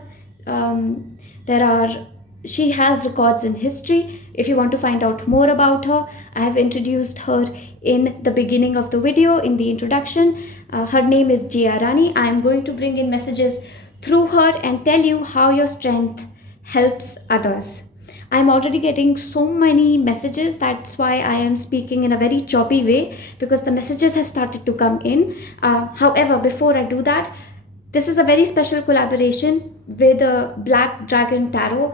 She has records in history. If you want to find out more about her, I have introduced her in the beginning of the video, in the introduction. Her name is Jia Rani. I am going to bring in messages through her and tell you how your strength helps others. I am already getting so many messages. That's why I am speaking in a very choppy way, because the messages have started to come in. However, before I do that, this is a very special collaboration with the Black Dragon Tarot.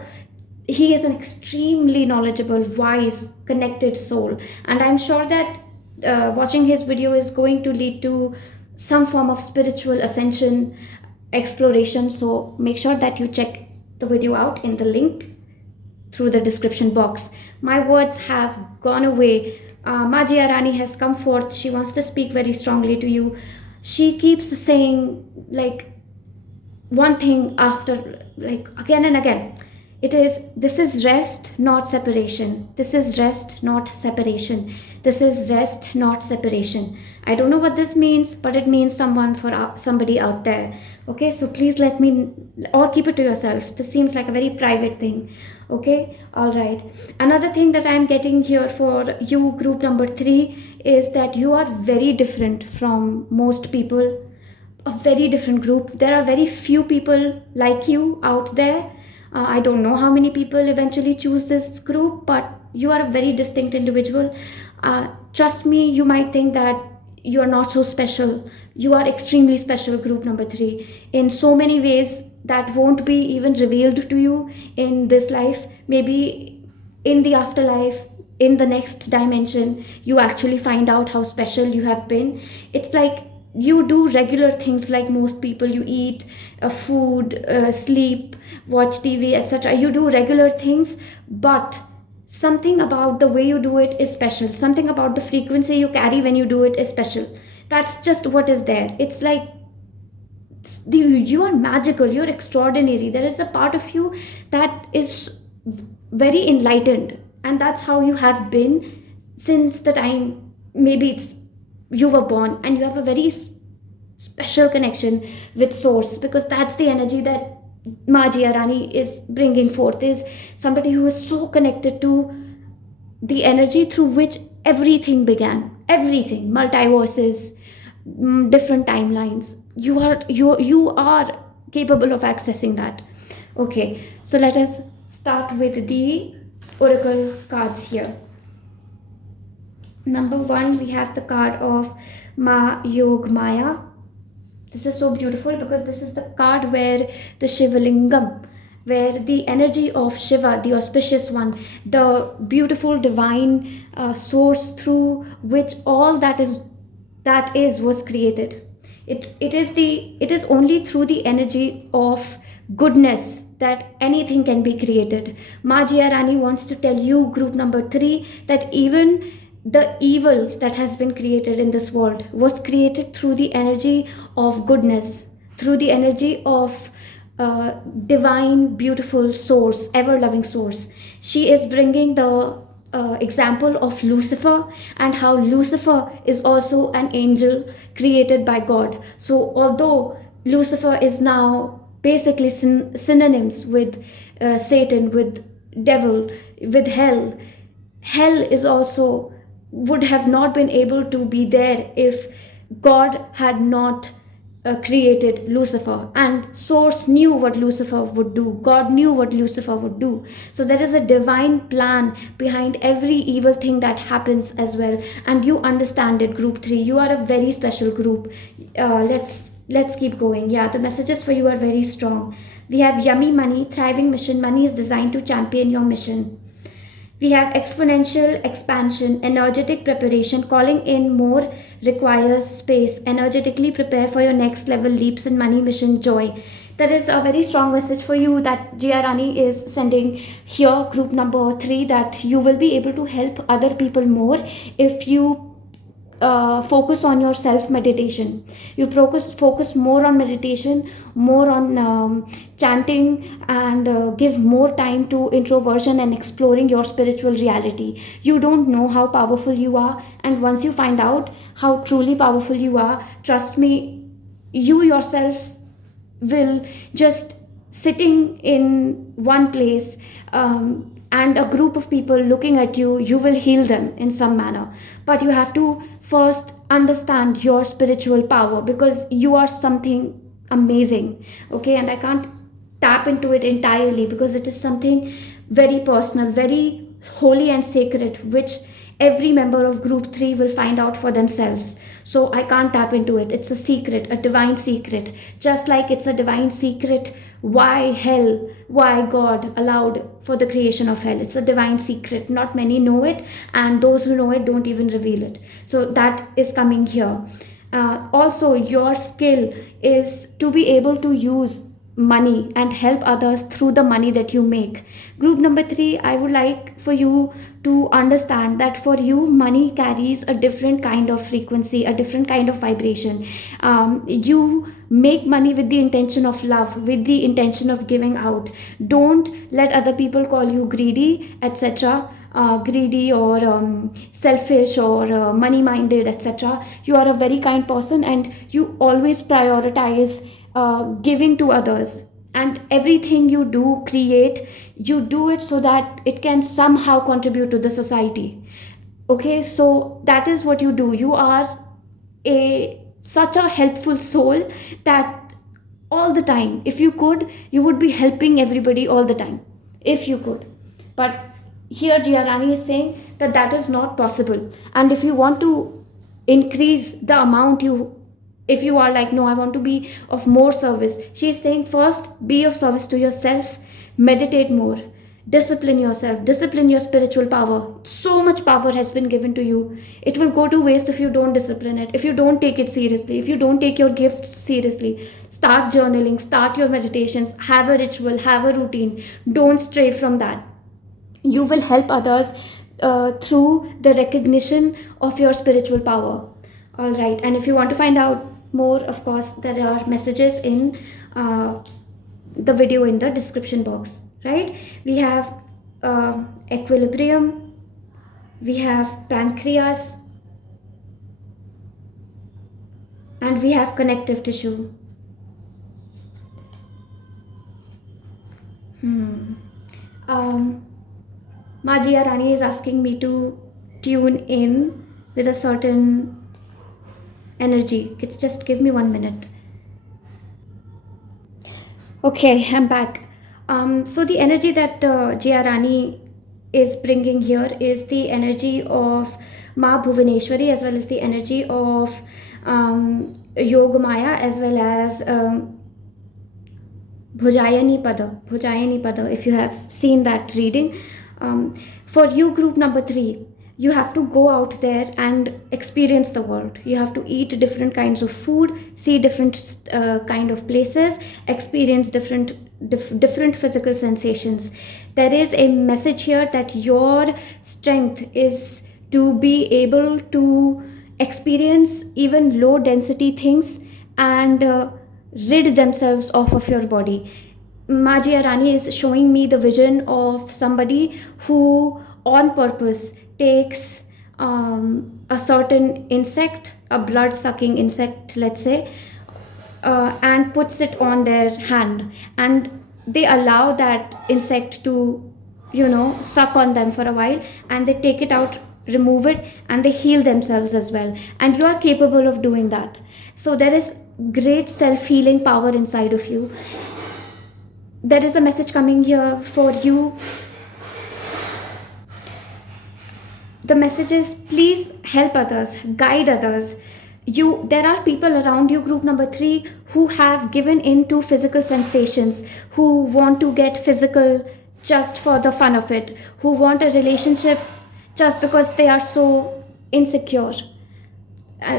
He is an extremely knowledgeable, wise, connected soul, and I'm sure that watching his video is going to lead to some form of spiritual ascension, exploration. So make sure that you check the video out in the link through the description box. My words have gone away. Ma Jia Rani has come forth. She wants to speak very strongly to you. She keeps saying like one thing after, like, again and again. This is rest, not separation. This is rest, not separation. This is rest, not separation. I don't know what this means, but it means somebody out there. Okay, so please let me, or keep it to yourself. This seems like a very private thing. Okay, all right. Another thing that I'm getting here for you, group number 3, is that you are very different from most people. A very different group. There are very few people like you out there. I don't know how many people eventually choose this group, but you are a very distinct individual. Trust me, you might think that you are not so special. You are extremely special, group number 3, in so many ways that won't be even revealed to you in this life. Maybe in the afterlife, in the next dimension, you actually find out how special you have been. It's like you do regular things like most people. You eat food, sleep, watch TV, etc. You do regular things, but something about the way you do it is special. Something about the frequency you carry when you do it is special. That's just what is there. It's like you are magical, you're extraordinary. There is a part of you that is very enlightened, and that's how you have been since the time maybe it's you were born, and you have a very special connection with source, because that's the energy that Ma Jia Rani is bringing forth, is somebody who is so connected to the energy through which everything began. Everything, multiverses, different timelines. You are capable of accessing that. Okay, so let us start with the oracle cards here. Number 1, we have the card of Ma Yog Maya. This is so beautiful because this is the card where the Shivalingam, where the energy of Shiva, the auspicious one, the beautiful divine source through which all that is was created. It is only through the energy of goodness that anything can be created. Ma Jia Rani wants to tell you, group number 3, that even the evil that has been created in this world was created through the energy of goodness, through the energy of divine, beautiful source, ever loving source. She is bringing the example of Lucifer, and how Lucifer is also an angel created by God. So, although Lucifer is now basically synonyms with Satan, with devil, with hell, hell is also would have not been able to be there if God had not created Lucifer, and source knew what Lucifer would do. God knew what Lucifer would do. So there is a divine plan behind every evil thing that happens as well, and you understand it, group 3. You are a very special group. Let's keep going. Yeah, the messages for you are very strong. We have yummy money, thriving mission. Money is designed to champion your mission. We have exponential expansion, energetic preparation. Calling in more requires space. Energetically prepare for your next level leaps in money, mission, joy. That is a very strong message for you that Jia Rani is sending here, group number 3, that you will be able to help other people more if you focus on your self meditation. You focus more on meditation, more on chanting, and give more time to introversion and exploring your spiritual reality. You don't know how powerful you are, and once you find out how truly powerful you are, trust me, you yourself will just sitting in one place, and a group of people looking at you, you will heal them in some manner. But you have to first understand your spiritual power, because you are something amazing. Okay, and I can't tap into it entirely because it is something very personal, very holy and sacred, which every member of group 3 will find out for themselves. So I can't tap into it. It's a secret, a divine secret. Just like it's a divine secret why hell, why God allowed for the creation of hell. It's a divine secret. Not many know it, and those who know it don't even reveal it. So that is coming here. Also, your skill is to be able to use money and help others through the money that you make. Group number 3, I would like for you to understand that for you, money carries a different kind of frequency, a different kind of vibration. You make money with the intention of love, with the intention of giving out. Don't let other people call you greedy, etc. Greedy or selfish or money minded, etc. You are a very kind person, and you always prioritize giving to others. And everything you do, create, you do it so that it can somehow contribute to the society. Okay, so that is what you do. You are such a helpful soul that all the time, if you could, you would be helping everybody all the time, if you could. But here Jia Rani is saying that that is not possible. And if you want to increase the amount, if you are like, no, I want to be of more service, she is saying first be of service to yourself, meditate more, discipline yourself, discipline your spiritual power. So much power has been given to you. It will go to waste if you don't discipline it, if you don't take it seriously, if you don't take your gifts seriously. Start journaling, start your meditations, have a ritual, have a routine. Don't stray from that. You will help others through the recognition of your spiritual power. All right, and if you want to find out more, of course, there are messages in the video in the description box, right? We have equilibrium, we have pancreas, and we have connective tissue. Majia Rani is asking me to tune in with a certain energy. Just give me 1 minute. Okay, I'm back. So the energy that Jia Rani is bringing here is the energy of Ma Bhuvaneshwari, as well as the energy of Yogamaya, as well as Bhujayani Pada, if you have seen that reading. For you, group number 3, You have to go out there and experience the world. You have to eat different kinds of food, see different kind of places, experience different physical sensations. There is a message here that your strength is to be able to experience even low density things and rid themselves off of your body. Maji Arani is showing me the vision of somebody who on purpose takes a certain insect, a blood sucking insect, let's say, and puts it on their hand, and they allow that insect to, suck on them for a while, and they take it out, remove it, and they heal themselves as well. And you are capable of doing that. So there is great self-healing power inside of you. There is a message coming here for you. The message is, please help others, guide others. There are people around you, group number 3, who have given in to physical sensations, who want to get physical just for the fun of it, who want a relationship just because they are so insecure.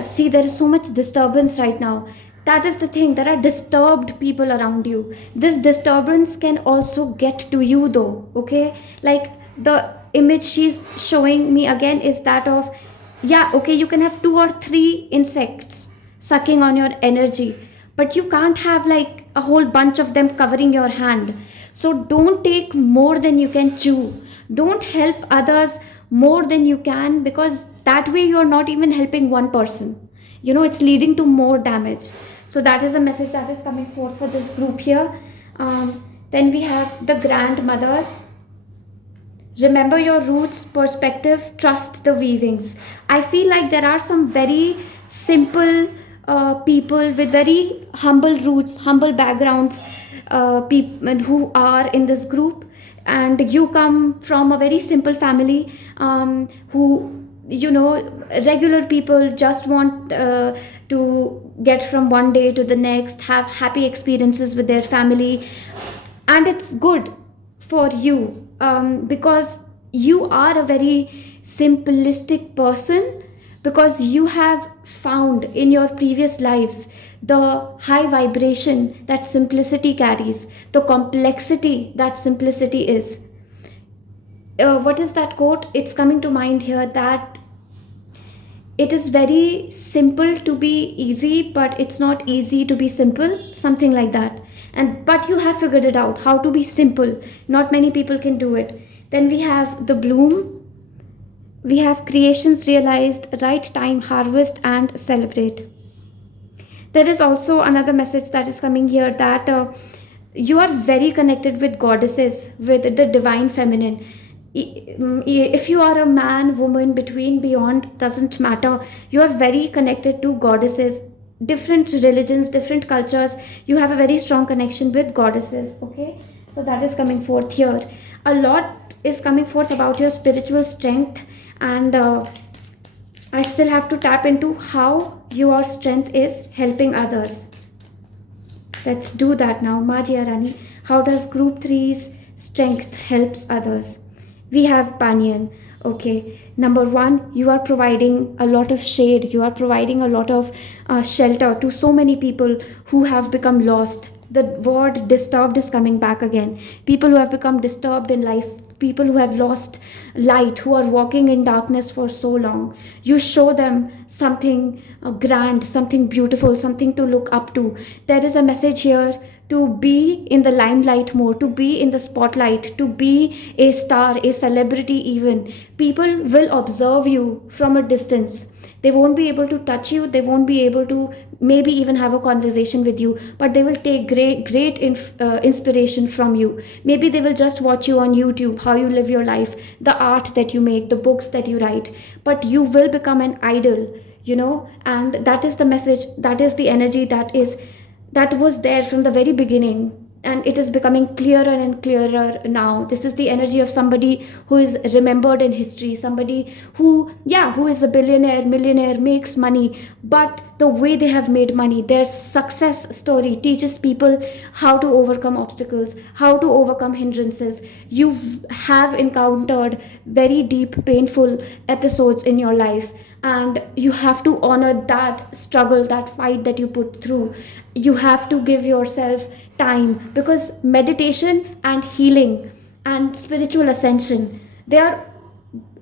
See, there is so much disturbance right now. That is the thing. There are disturbed people around you. This disturbance can also get to you though, okay? Like the image she's showing me again is that of, yeah, okay, you can have 2 or 3 insects sucking on your energy, but you can't have like a whole bunch of them covering your hand. So don't take more than you can chew. Don't help others more than you can, because that way you're not even helping one person. It's leading to more damage. So that is a message that is coming forth for this group here. Then we have the grandmothers. Remember your roots, perspective, trust the weavings. I feel like there are some very simple people with very humble roots, humble backgrounds, people who are in this group. And you come from a very simple family, who, regular people just want to get from one day to the next, have happy experiences with their family. And it's good for you, because you are a very simplistic person, because you have found in your previous lives the high vibration that simplicity carries, the complexity that simplicity is. What is that quote? It's coming to mind here, that it is very simple to be easy, but it's not easy to be simple, something like that. But you have figured it out how to be simple. Not many people can do it. Then we have the bloom. We have creations realized, right time, harvest and celebrate. There is also another message that is coming here, that you are very connected with goddesses, with the divine feminine. If you are a man, woman, between, beyond, doesn't matter. You are very connected to goddesses. Different religions, different cultures, you have a very strong connection with goddesses, okay? So that is coming forth here. A lot is coming forth about your spiritual strength, and I still have to tap into how your strength is helping others. Let's do that now. Maji Arani, how does group 3's strength helps others? We have Banyan. Okay, number 1, you are providing a lot of shade. You are providing a lot of shelter to so many people who have become lost. The word disturbed is coming back again. People who have become disturbed in life, people who have lost light, who are walking in darkness for so long. You show them something grand, something beautiful, something to look up to. There is a message here to be in the limelight more, to be in the spotlight, to be a star, a celebrity even. People will observe you from a distance. They won't be able to touch you. They won't be able to maybe even have a conversation with you, but they will take great inspiration from you. Maybe they will just watch you on YouTube, how you live your life, the art that you make, the books that you write, but you will become an idol, and that is the message, that is the energy that was there from the very beginning. And it is becoming clearer and clearer now. This is the energy of somebody who is remembered in history, somebody who is a billionaire, millionaire, makes money, but the way they have made money. Their success story teaches people how to overcome obstacles, how to overcome hindrances. You have encountered very deep, painful episodes in your life, and you have to honor that struggle, that fight that you put through. You have to give yourself time, because meditation and healing and spiritual ascension, they are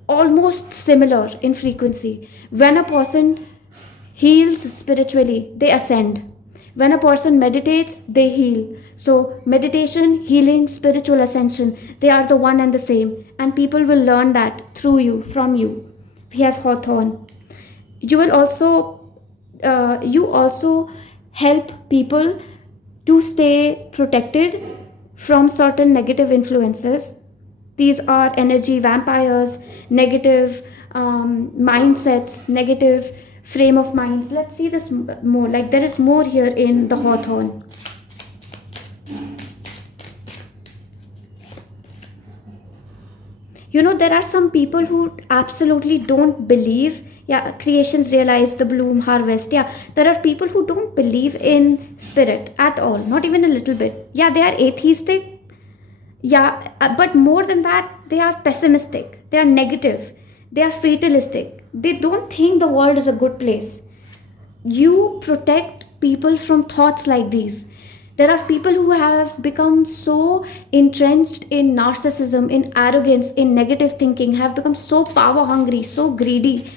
almost similar in frequency. When a person heals spiritually, they ascend. When a person meditates, they heal. So meditation, healing, spiritual ascension, they are the one and the same, and people will learn that through you, from you. We have Hawthorne. You also help people to stay protected from certain negative influences. These are energy vampires, negative mindsets, negative frame of minds. Let's see this more. Like, there is more here in the Hawthorne. There are some people who absolutely don't believe, creations realize, the bloom, harvest. There are people who don't believe in spirit at all, not even a little bit. They are atheistic. But more than that, they are pessimistic, they are negative, they are fatalistic. They don't think the world is a good place. You protect people from thoughts like these. There are people who have become so entrenched in narcissism, in arrogance, in negative thinking, have become so power hungry, so greedy,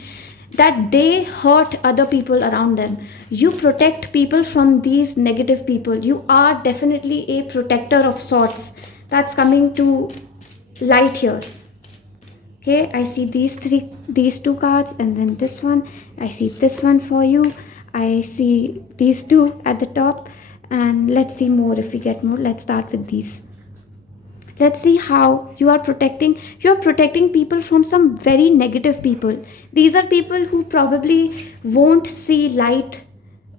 that they hurt other people around them. You protect people from these negative people. You are definitely a protector of sorts. That's coming to light here. Okay, I see these two cards, and then this one. I see this one for you. I see these two at the top, and let's see more if we get more. Let's start with these. Let's see how you are protecting people from some very negative people. These are people who probably won't see light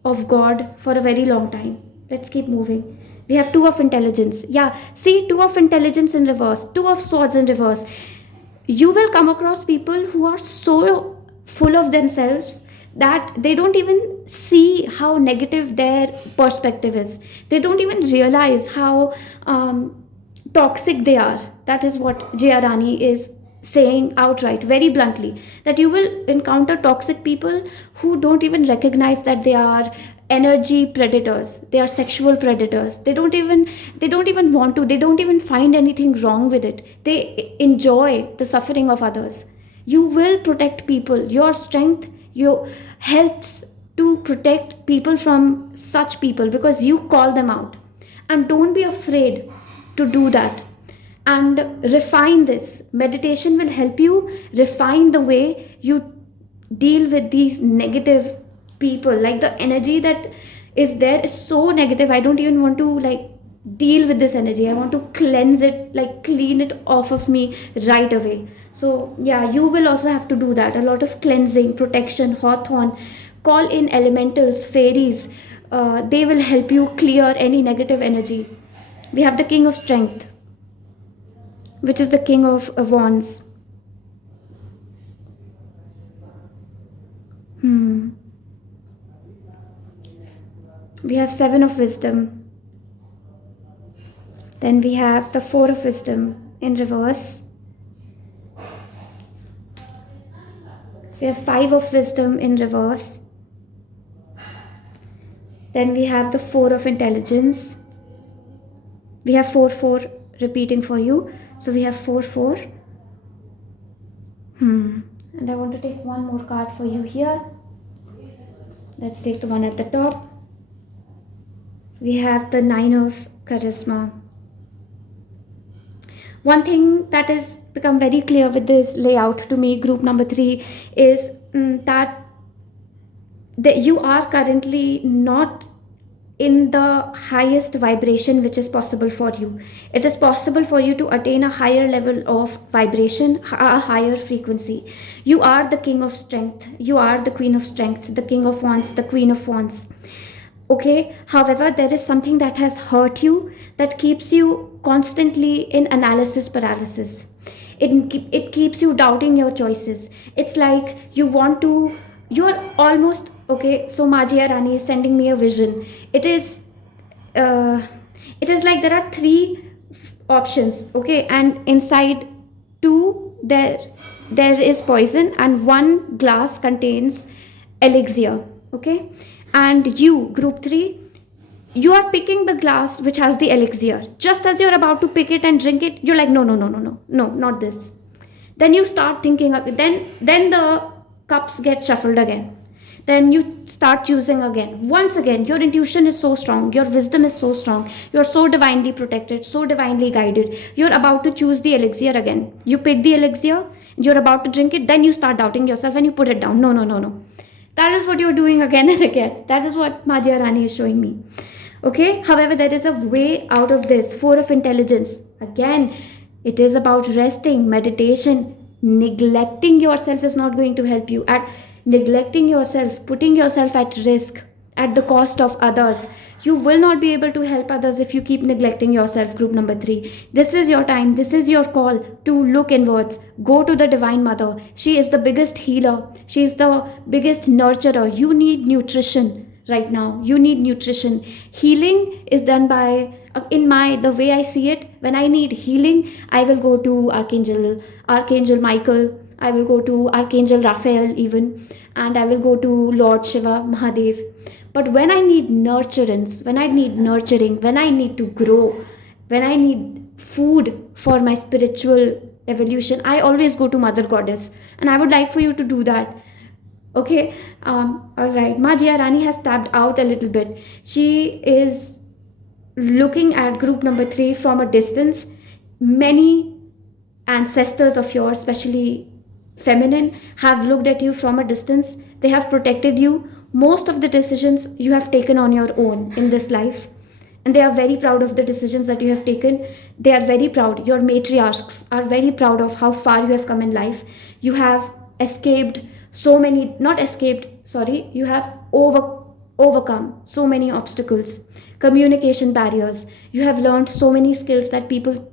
of God for a very long time. Let's keep moving. We have two of intelligence. See, two of intelligence in reverse, two of swords in reverse. You will come across people who are so full of themselves that they don't even see how negative their perspective is. They don't even realize how toxic they are. That is what Jayarani is saying outright, very bluntly, that you will encounter toxic people who don't even recognize that they are energy predators, they are sexual predators. They don't even want to, they don't even find anything wrong with it. They enjoy the suffering of others. You will protect people. Your strength helps to protect people from such people, because you call them out. And don't be afraid to do that, and refine this. Meditation will help you refine the way you deal with these negative people. Like, the energy that is there is so negative. I don't even want to deal with this energy. I want to cleanse it, clean it off of me right away. So you will also have to do that. A lot of cleansing, protection. Hawthorne, call in elementals, fairies. They will help you clear any negative energy. We have the King of Strength, which is the King of Wands. We have Seven of Wisdom. Then we have the Four of Wisdom in reverse. We have Five of Wisdom in reverse. Then we have the Four of Intelligence. We have 4 repeating for you. So we have 4. And I want to take one more card for you here. Let's take the one at the top. We have the 9 of Charisma. One thing that has become very clear with this layout to me, group number 3, is that you are currently not in the highest vibration which is possible for you. It is possible for you to attain a higher level of vibration, a higher frequency. You are the King of Strength. You are the Queen of Strength, the King of Wands, the Queen of Wands. Okay, however, there is something that has hurt you, that keeps you constantly in analysis paralysis. It keeps you doubting your choices. It's like you're almost Okay, so Majia Rani is sending me a vision. It is, uh, it is like there are three options. Okay, and inside two there is poison, and one glass contains elixir. Okay, and you, group three, you are picking the glass which has the elixir. Just as you're about to pick it and drink it, you're like, no, no, no, no, no, no, not this. Then you start thinking, then the cups get shuffled again. Then you start choosing again. Once again, your intuition is so strong, your wisdom is so strong, you're so divinely protected, so divinely guided. You're about to choose the elixir again. You pick the elixir, you're about to drink it, then you start doubting yourself and you put it down. No, no, no, no. That is what you're doing again and again. That is what Majia Rani is showing me. Okay, however, there is a way out of this. Four of intelligence. Again, it is about resting, meditation. Neglecting yourself is not going to help you. At neglecting yourself, putting yourself at risk at the cost of others, you will not be able to help others if you keep neglecting yourself. Group number three, this is your time, this is your call to look inwards. Go to the Divine Mother. She is the biggest healer, she is the biggest nurturer. You need nutrition right now. You need nutrition. Healing is done by, in my, the way I see it, when I need healing, I will go to Archangel Michael, I will go to Archangel Raphael even, and I will go to Lord Shiva, Mahadev. But when I need nurturance, when I need nurturing, when I need to grow, when I need food for my spiritual evolution, I always go to Mother Goddess. And I would like for you to do that. Okay, all right. Majia Rani has tapped out a little bit. She is looking at group number three from a distance. Many ancestors of yours, especially feminine, have looked at you from a distance. They have protected you. Most of the decisions you have taken on your own in this life, and they are very proud of the decisions that you have taken. They are very proud. Your matriarchs are very proud of how far you have come in life. You have escaped so many, not escaped, sorry, you have overcome so many obstacles, communication barriers. You have learned so many skills that people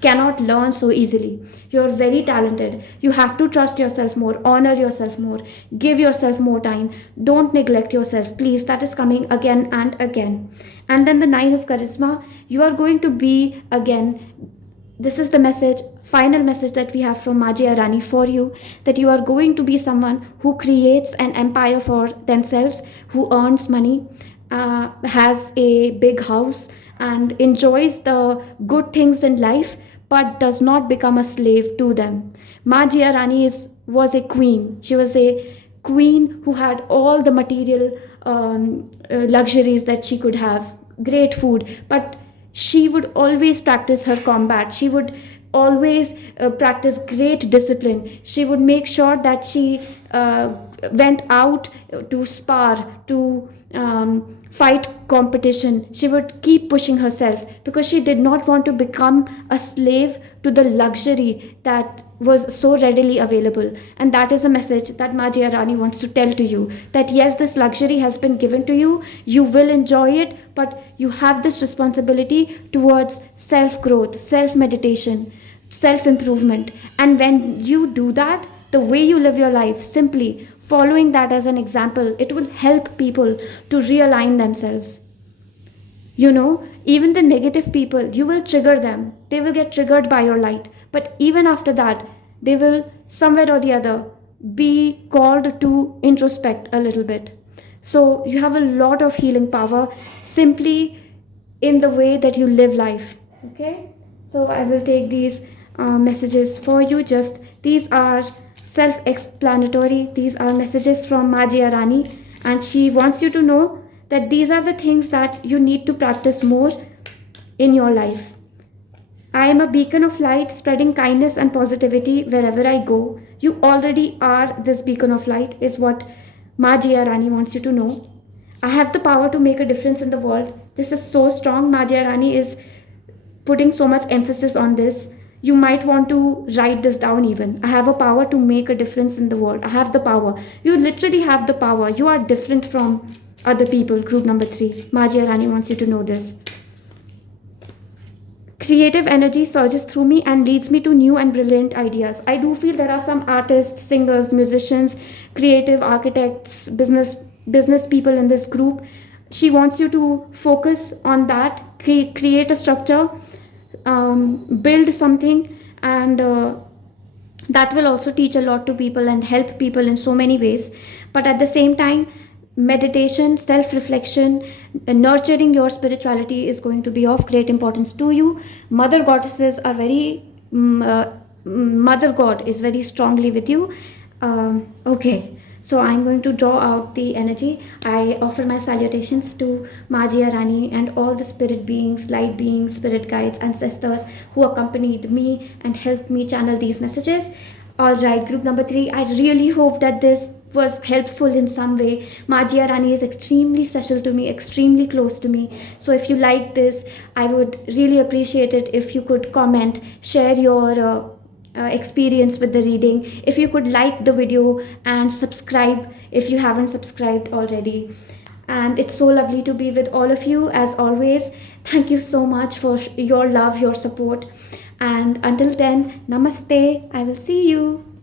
cannot learn so easily. You're very talented. You have to trust yourself more, honor yourself more, give yourself more time. Don't neglect yourself, please. That is coming again and again. And then the 9 of charisma, you are going to be again, this is the message, final message that we have from Majia Rani for you, that you are going to be someone who creates an empire for themselves, who earns money, has a big house, and enjoys the good things in life, but does not become a slave to them. Majia Rani was a queen. She was a queen who had all the material luxuries that she could have, great food, but she would always practice her combat. She would always practice great discipline. She would make sure that she went out to spar, to fight competition. She would keep pushing herself because she did not want to become a slave to the luxury that was so readily available. And that is a message that Majia Rani wants to tell to you, that yes, this luxury has been given to you, you will enjoy it, but you have this responsibility towards self-growth, self-meditation, self-improvement. And when you do that, the way you live your life, simply following that as an example, it will help people to realign themselves. You know, even the negative people, you will trigger them. They will get triggered by your light. But even after that, they will somewhere or the other be called to introspect a little bit. So you have a lot of healing power simply in the way that you live life. Okay? So I will take these messages for you. Just these are self-explanatory. These are messages from Majia Rani, and she wants you to know that these are the things that you need to practice more in your life. I am a beacon of light, spreading kindness and positivity wherever I go. You already are this beacon of light, is what Majia Rani wants you to know. I have the power to make a difference in the world. This is so strong. Majia Rani is putting so much emphasis on this. You might want to write this down even. I have a power to make a difference in the world. I have the power. You literally have the power. You are different from other people. Group number 3. Majia Rani wants you to know this. Creative energy surges through me and leads me to new and brilliant ideas. I do feel there are some artists, singers, musicians, creative architects, business people in this group. She wants you to focus on that, create a structure, build something, and that will also teach a lot to people and help people in so many ways. But at the same time, meditation, self reflection, nurturing your spirituality is going to be of great importance to you. Mother goddesses are very Mother God is very strongly with you. Okay, so I'm going to draw out the energy. I offer my salutations to Majia Rani and all the spirit beings, light beings, spirit guides, ancestors who accompanied me and helped me channel these messages. All right, group number 3. I really hope that this was helpful in some way. Majia Rani is extremely special to me, extremely close to me. So if you like this, I would really appreciate it if you could comment, share your experience with the reading. If you could like the video and subscribe if you haven't subscribed already. And it's so lovely to be with all of you as always. Thank you so much for your love, your support. And until then, namaste. I will see you.